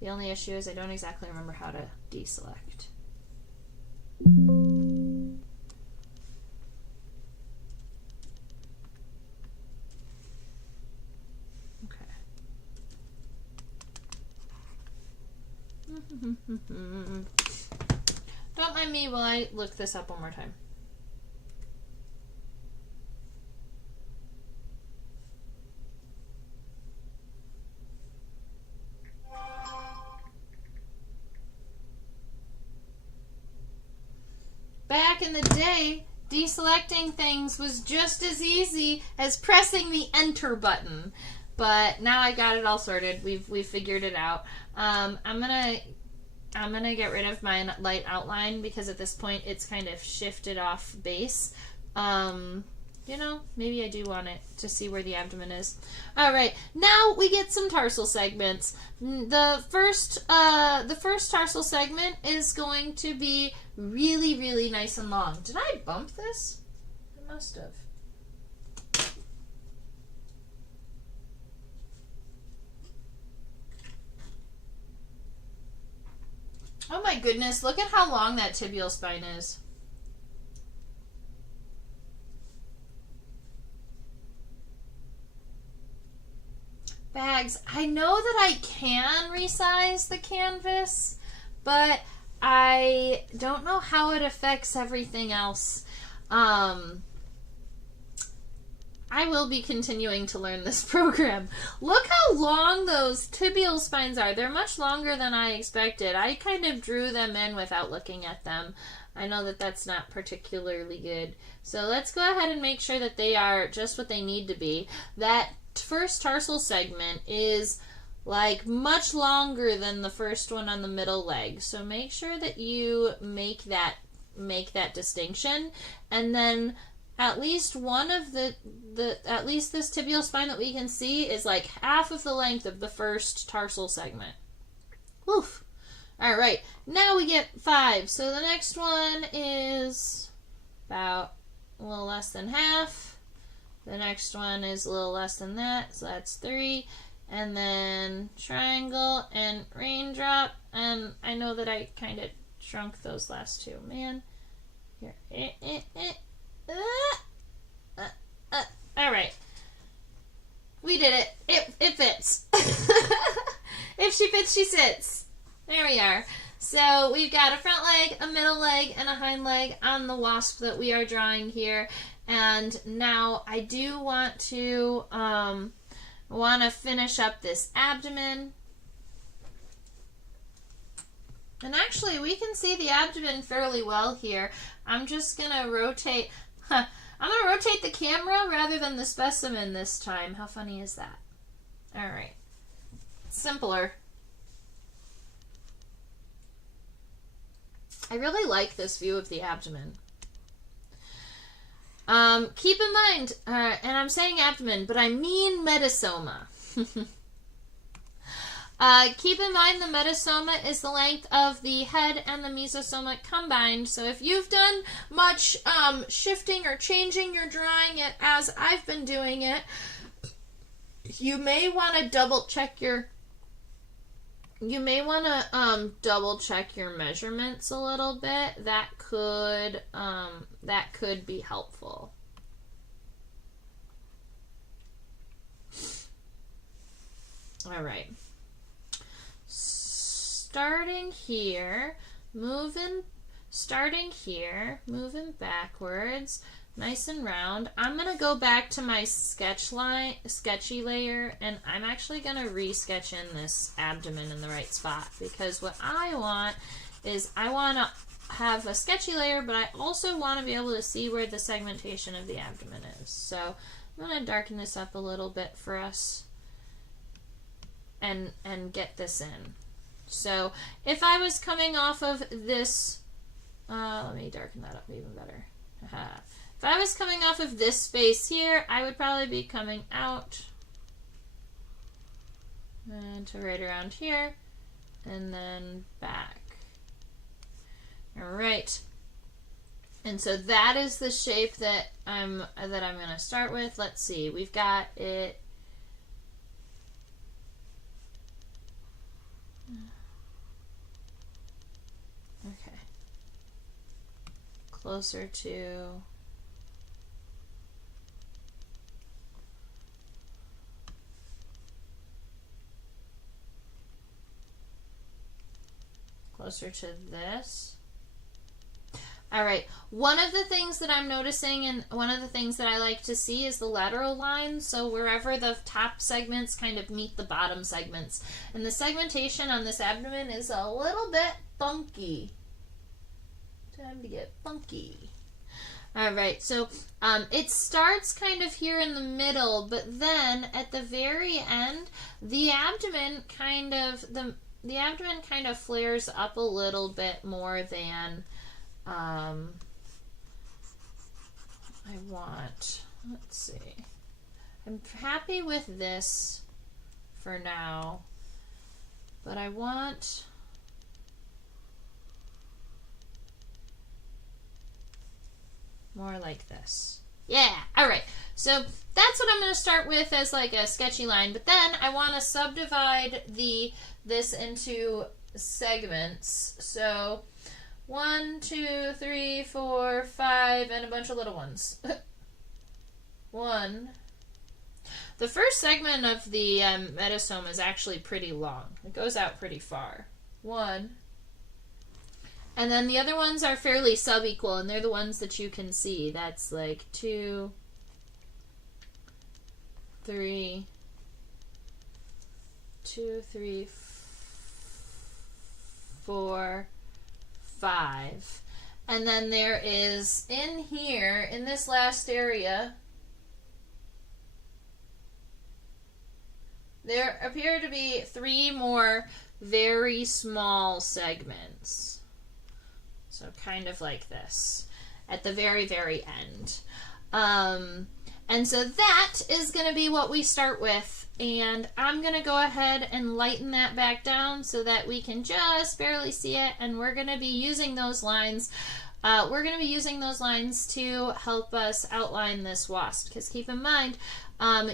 The only issue is I don't exactly remember how to deselect. Don't mind me while I look this up one more time. Back in the day, deselecting things was just as easy as pressing the enter button. But now I got it all sorted. We've figured it out. I'm gonna get rid of my light outline because at this point it's kind of shifted off base. You know, maybe I do want it to see where the abdomen is. All right, now we get some tarsal segments. The first tarsal segment is going to be really, really nice and long. Did I bump this? I must have. Oh my goodness, look at how long that tibial spine is. Bags. I know that I can resize the canvas, but I don't know how it affects everything else. I will be continuing to learn this program. Look how long those tibial spines are. They're much longer than I expected. I kind of drew them in without looking at them. I know that that's not particularly good. So let's go ahead and make sure that they are just what they need to be. That first tarsal segment is like much longer than the first one on the middle leg. So make sure that you make that distinction, and then at least one of at least this tibial spine that we can see is like half of the length of the first tarsal segment. Woof. All right, now we get 5. So the next one is about a little less than half. The next one is a little less than that, so that's 3. And then triangle and raindrop. And I know that I kind of shrunk those last two. Man. Here. All right. We did it. It fits. If she fits, she sits. There we are. So we've got a front leg, a middle leg, and a hind leg on the wasp that we are drawing here. And now I do want to finish up this abdomen. And actually, we can see the abdomen fairly well here. I'm just going to rotate. I'm going to rotate the camera rather than the specimen this time. How funny is that? All right. Simpler. I really like this view of the abdomen. Keep in mind, and I'm saying abdomen, but I mean metasoma. Keep in mind the metasoma is the length of the head and the mesosoma combined. So if you've done much shifting or changing your drawing it as I've been doing it, you may want to double check your measurements a little bit. That could be helpful. All right. Starting here, moving backwards, nice and round. I'm going to go back to my sketchy layer, and I'm actually going to re-sketch in this abdomen in the right spot, because what I want is I want to have a sketchy layer, but I also want to be able to see where the segmentation of the abdomen is. So I'm going to darken this up a little bit for us and get this in. So if I was coming off of this, let me darken that up even better. If I was coming off of this space here, I would probably be coming out to right around here and then back. All right. And so that is the shape that I'm going to start with. Let's see. We've got it. Okay. Closer to closer to this. All right, one of the things that I'm noticing and one of the things that I like to see is the lateral lines. So wherever the top segments kind of meet the bottom segments. And the segmentation on this abdomen is a little bit funky. Time to get funky. All right, so it starts kind of here in the middle, but then at the very end, the abdomen kind of flares up a little bit more than I want. Let's see. I'm happy with this for now, but I want more like this. Yeah, all right. So that's what I'm going to start with as like a sketchy line, but then I want to subdivide this into segments. So 1, 2, 3, 4, 5, and a bunch of little ones. 1. The first segment of the metastome is actually pretty long. It goes out pretty far. 1. And then the other ones are fairly sub-equal, and they're the ones that you can see. That's like 2, 3, 4, 5. And then there is in here, in this last area, there appear to be 3 more very small segments. So kind of like this at the very, very end. And so that is going to be what we start with. And I'm going to go ahead and lighten that back down so that we can just barely see it. And we're going to be using those lines. We're going to be using those lines to help us outline this wasp. Because keep in mind,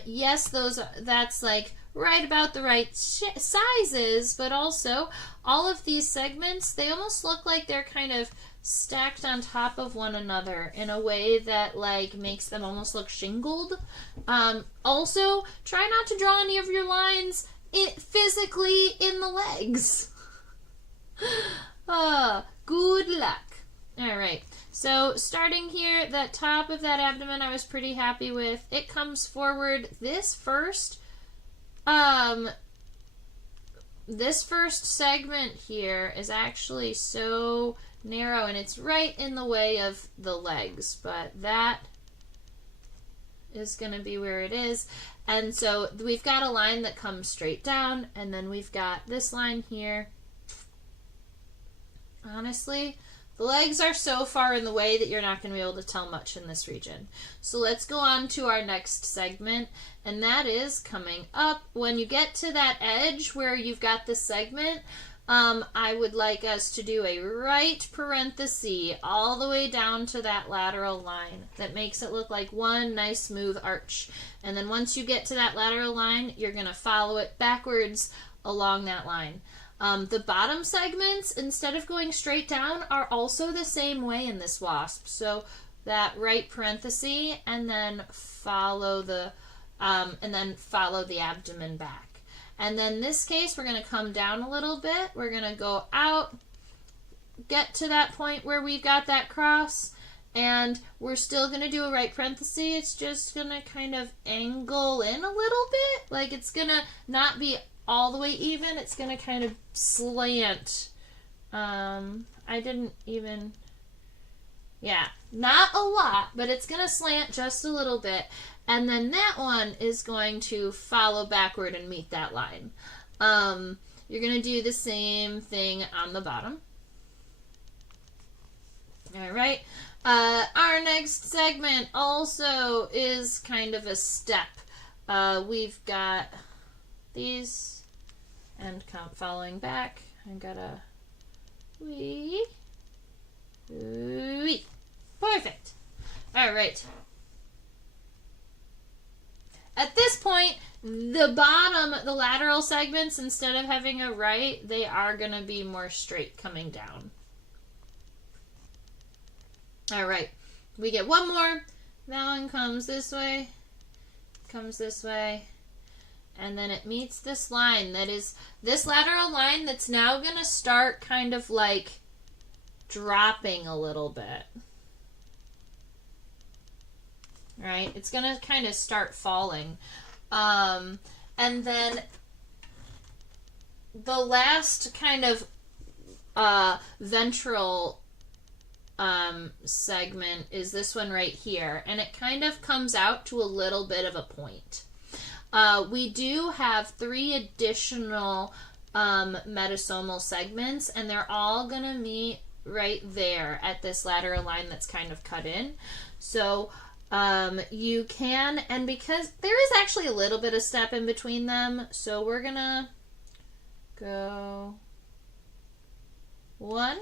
yes, that's like right about the right sizes, but also all of these segments, they almost look like they're kind of stacked on top of one another in a way that like makes them almost look shingled. Also, try not to draw any of your lines physically in the legs. Good luck. All right, so starting here, that top of that abdomen I was pretty happy with. It comes forward. This first segment here is actually so narrow, and it's right in the way of the legs, but that is going to be where it is. And so we've got a line that comes straight down, and then we've got this line here. Honestly, the legs are so far in the way that you're not going to be able to tell much in this region. So let's go on to our next segment, and that is coming up. When you get to that edge where you've got the segment, I would like us to do a right parenthesis all the way down to that lateral line. That makes it look like one nice smooth arch. And then once you get to that lateral line, you're going to follow it backwards along that line. The bottom segments, instead of going straight down, are also the same way in this wasp. So that right parenthesis, and then follow the abdomen back. And then in this case, we're going to come down a little bit. We're going to go out, get to that point where we've got that cross, and we're still going to do a right parenthesis. It's just going to kind of angle in a little bit. Like it's going to not be all the way even. It's going to kind of slant. Not a lot, but it's going to slant just a little bit. And then that one is going to follow backward and meet that line. You're going to do the same thing on the bottom. All right. Our next segment also is kind of a step. We've got these and following back. I've got a wee. Perfect. All right. At this point, the lateral segments, instead of having a right, they are going to be more straight coming down. All right. We get one more. That one comes this way, and then it meets this line that is this lateral line that's now going to start kind of like dropping a little bit. Right? It's going to kind of start falling. And then the last kind of ventral segment is this one right here, and it kind of comes out to a little bit of a point. We do have 3 additional metasomal segments, and they're all going to meet right there at this lateral line that's kind of cut in. So you can, and because there is actually a little bit of step in between them, so we're going to go 1,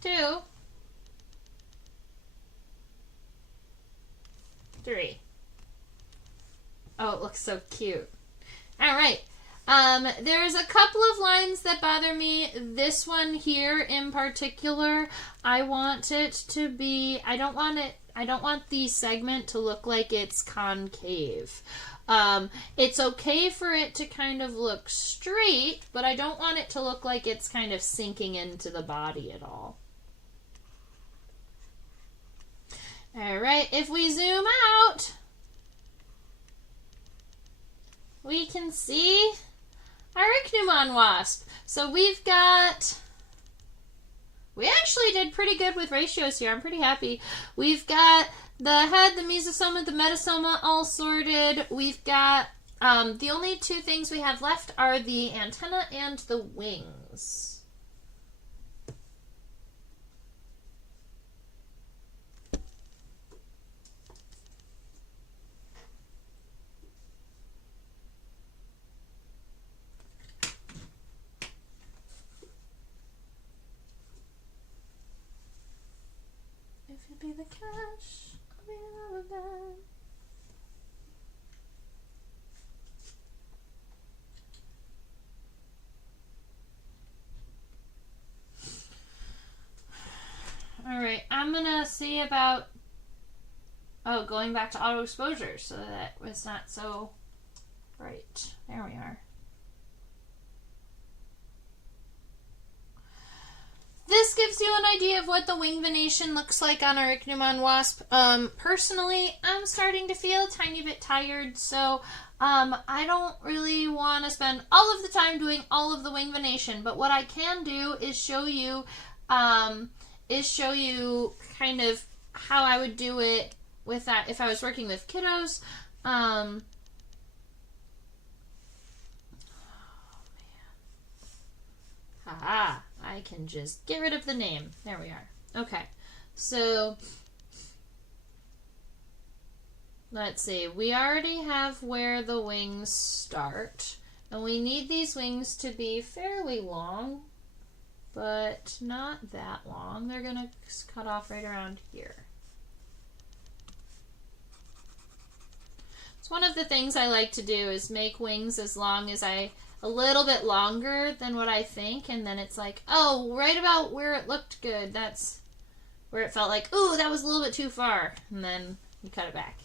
2, 3. Oh, it looks so cute. All right. There's a couple of lines that bother me. This one here in particular, I want it to be, I don't want the segment to look like it's concave. It's okay for it to kind of look straight, but I don't want it to look like it's kind of sinking into the body at all. All right, if we zoom out, we can see our Ichneumon wasp. So we actually did pretty good with ratios here. I'm pretty happy. We've got the head, the mesosoma, the metasoma all sorted. We've got, the only 2 things we have left are the antenna and the wings. If you be the cash, I'll be the love of that. All right, I'm gonna see about going back to auto exposure so that it's not so bright. There we are. This gives you an idea of what the wing venation looks like on our Ichneumon wasp. Personally, I'm starting to feel a tiny bit tired, so I don't really want to spend all of the time doing all of the wing venation. But what I can do is show you kind of how I would do it with that if I was working with kiddos. Oh man, haha. I can just get rid of the name. There we are. Okay, so let's see. We already have where the wings start, and we need these wings to be fairly long, but not that long. They're going to cut off right around here. It's one of the things I like to do is make wings as long as a little bit longer than what I think, and then it's like, oh, right about where it looked good, that's where it felt like, ooh, that was a little bit too far, and then you cut it back.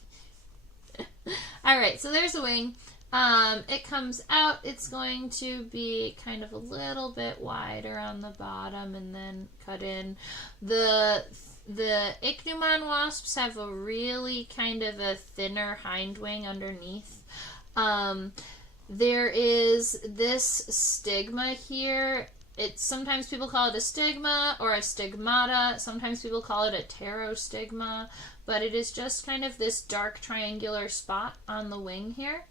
Alright, so there's a wing. It comes out, it's going to be kind of a little bit wider on the bottom and then cut in. The Ichneumon wasps have a really kind of a thinner hind wing underneath. There is this stigma here. It's sometimes people call it a stigma or a stigmata. Sometimes people call it a pterostigma, but it is just kind of this dark triangular spot on the wing here.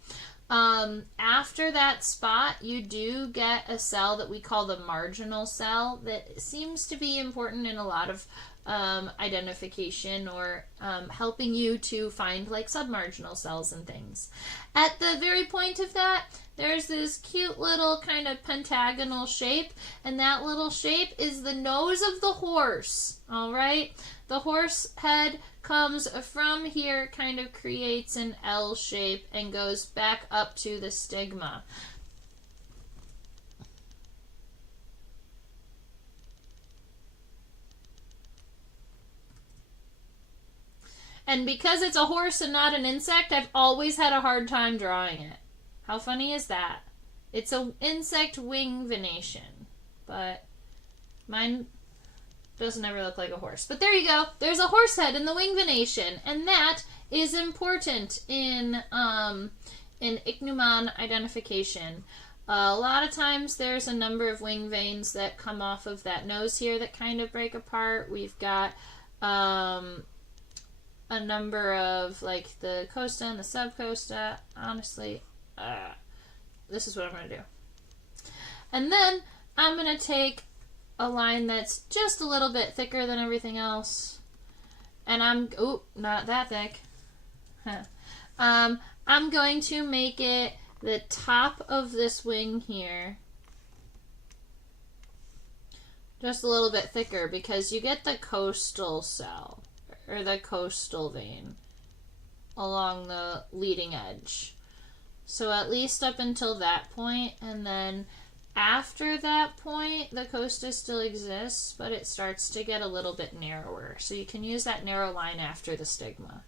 After that spot, you do get a cell that we call the marginal cell that seems to be important in a lot of identification or helping you to find like submarginal cells and things. At the very point of that, there's this cute little kind of pentagonal shape, and that little shape is the nose of the horse. All right, the horse head comes from here, kind of creates an L shape and goes back up to the stigma. And because it's a horse and not an insect, I've always had a hard time drawing it. How funny is that? It's an insect wing venation, but mine doesn't ever look like a horse. But there you go. There's a horse head in the wing venation, and that is important in Ichneumon identification. A lot of times there's a number of wing veins that come off of that nose here that kind of break apart. We've got a number of, like, the costa and the subcosta. Honestly, this is what I'm going to do. And then I'm going to take a line that's just a little bit thicker than everything else. And not that thick. I'm going to make it the top of this wing here just a little bit thicker, because you get the coastal cell, or the coastal vein, along the leading edge. So at least up until that point, and then after that point, the costa still exists, but it starts to get a little bit narrower. So you can use that narrow line after the stigma.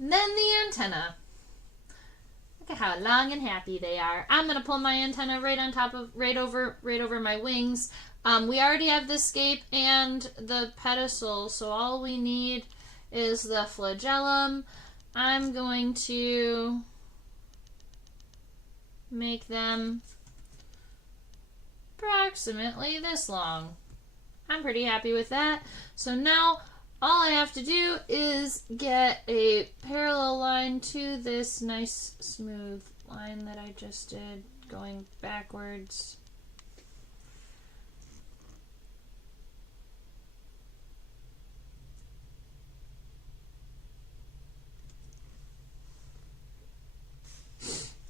And then the antenna. Look at how long and happy they are. I'm going to pull my antenna right on top of, right over my wings. We already have the scape and the pedicel, so all we need is the flagellum. I'm going to make them approximately this long. I'm pretty happy with that. So now all I have to do is get a parallel line to this nice smooth line that I just did, going backwards.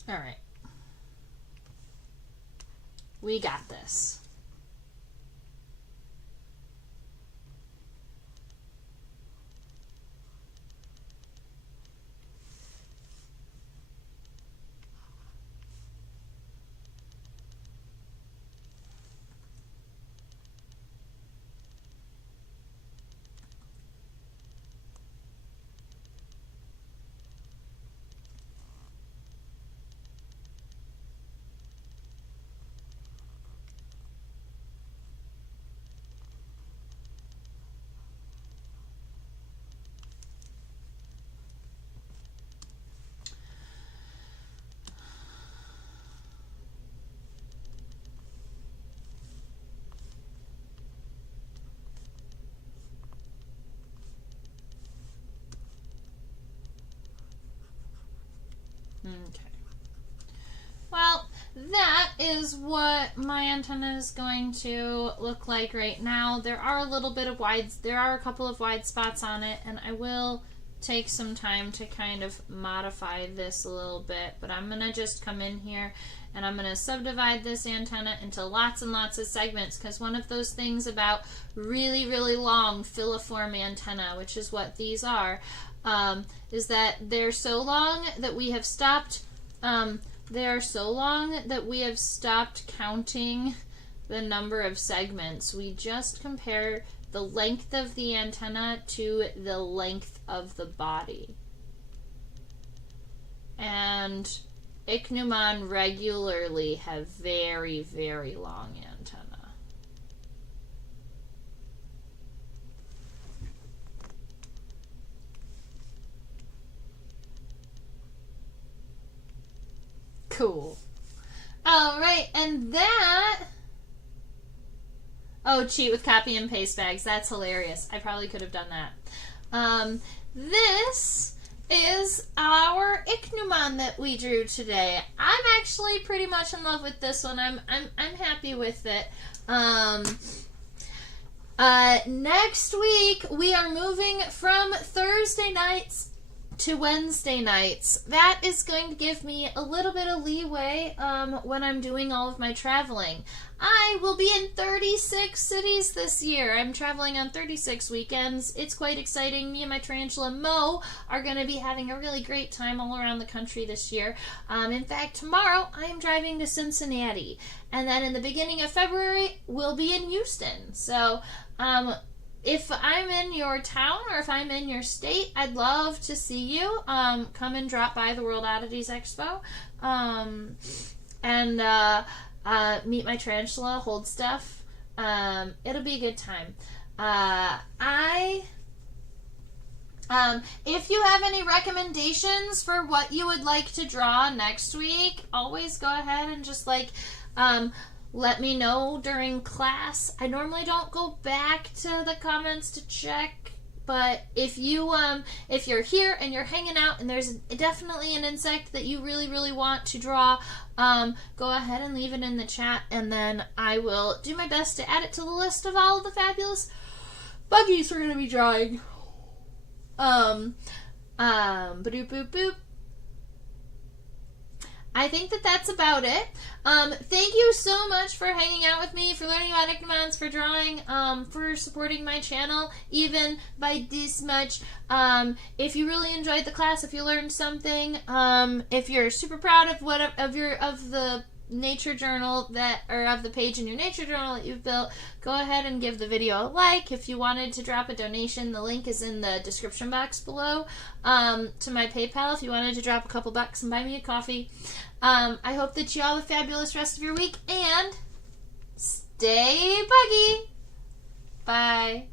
All right. We got this. Okay. Well, that is what my antenna is going to look like right now. There are a couple of wide spots on it, and I will take some time to kind of modify this a little bit, but I'm going to just come in here and I'm going to subdivide this antenna into lots and lots of segments, because one of those things about really, really long filiform antenna, which is what these are, is that they're so long that we have stopped counting the number of segments. We just compare the length of the antenna to the length of the body. And Ichneumon regularly have very, very long antennae. Cool. All right, and that... Oh, cheat with copy and paste bags. That's hilarious. I probably could have done that. This is our Ichneumon that we drew today. I'm actually pretty much in love with this one. I'm happy with it. Next week we are moving from Thursday nights to Wednesday nights. That is going to give me a little bit of leeway when I'm doing all of my traveling. I will be in 36 cities this year. I'm traveling on 36 weekends. It's quite exciting. Me and my tarantula Mo are going to be having a really great time all around the country this year. In fact, tomorrow I am driving to Cincinnati. And then in the beginning of February, we'll be in Houston. So, if I'm in your town or if I'm in your state, I'd love to see you. Come and drop by the World Oddities Expo. Meet my tarantula, hold stuff. It'll be a good time. If you have any recommendations for what you would like to draw next week, always go ahead and just let me know during class. I normally don't go back to the comments to check, but if you're here and you're hanging out and there's definitely an insect that you really, really want to draw, go ahead and leave it in the chat, and then I will do my best to add it to the list of all of the fabulous buggies we're going to be drawing. Boop, boop, boop. I think that's about it. Thank you so much for hanging out with me, for learning about Ichneumons, for drawing, for supporting my channel, even by this much. If you really enjoyed the class, if you learned something, if you're super proud of the nature journal of the page in your nature journal that you've built, go ahead and give the video a like. If you wanted to drop a donation, the link is in the description box below to my PayPal if you wanted to drop a couple bucks and buy me a coffee. I hope that you all have a fabulous rest of your week, and stay buggy. Bye.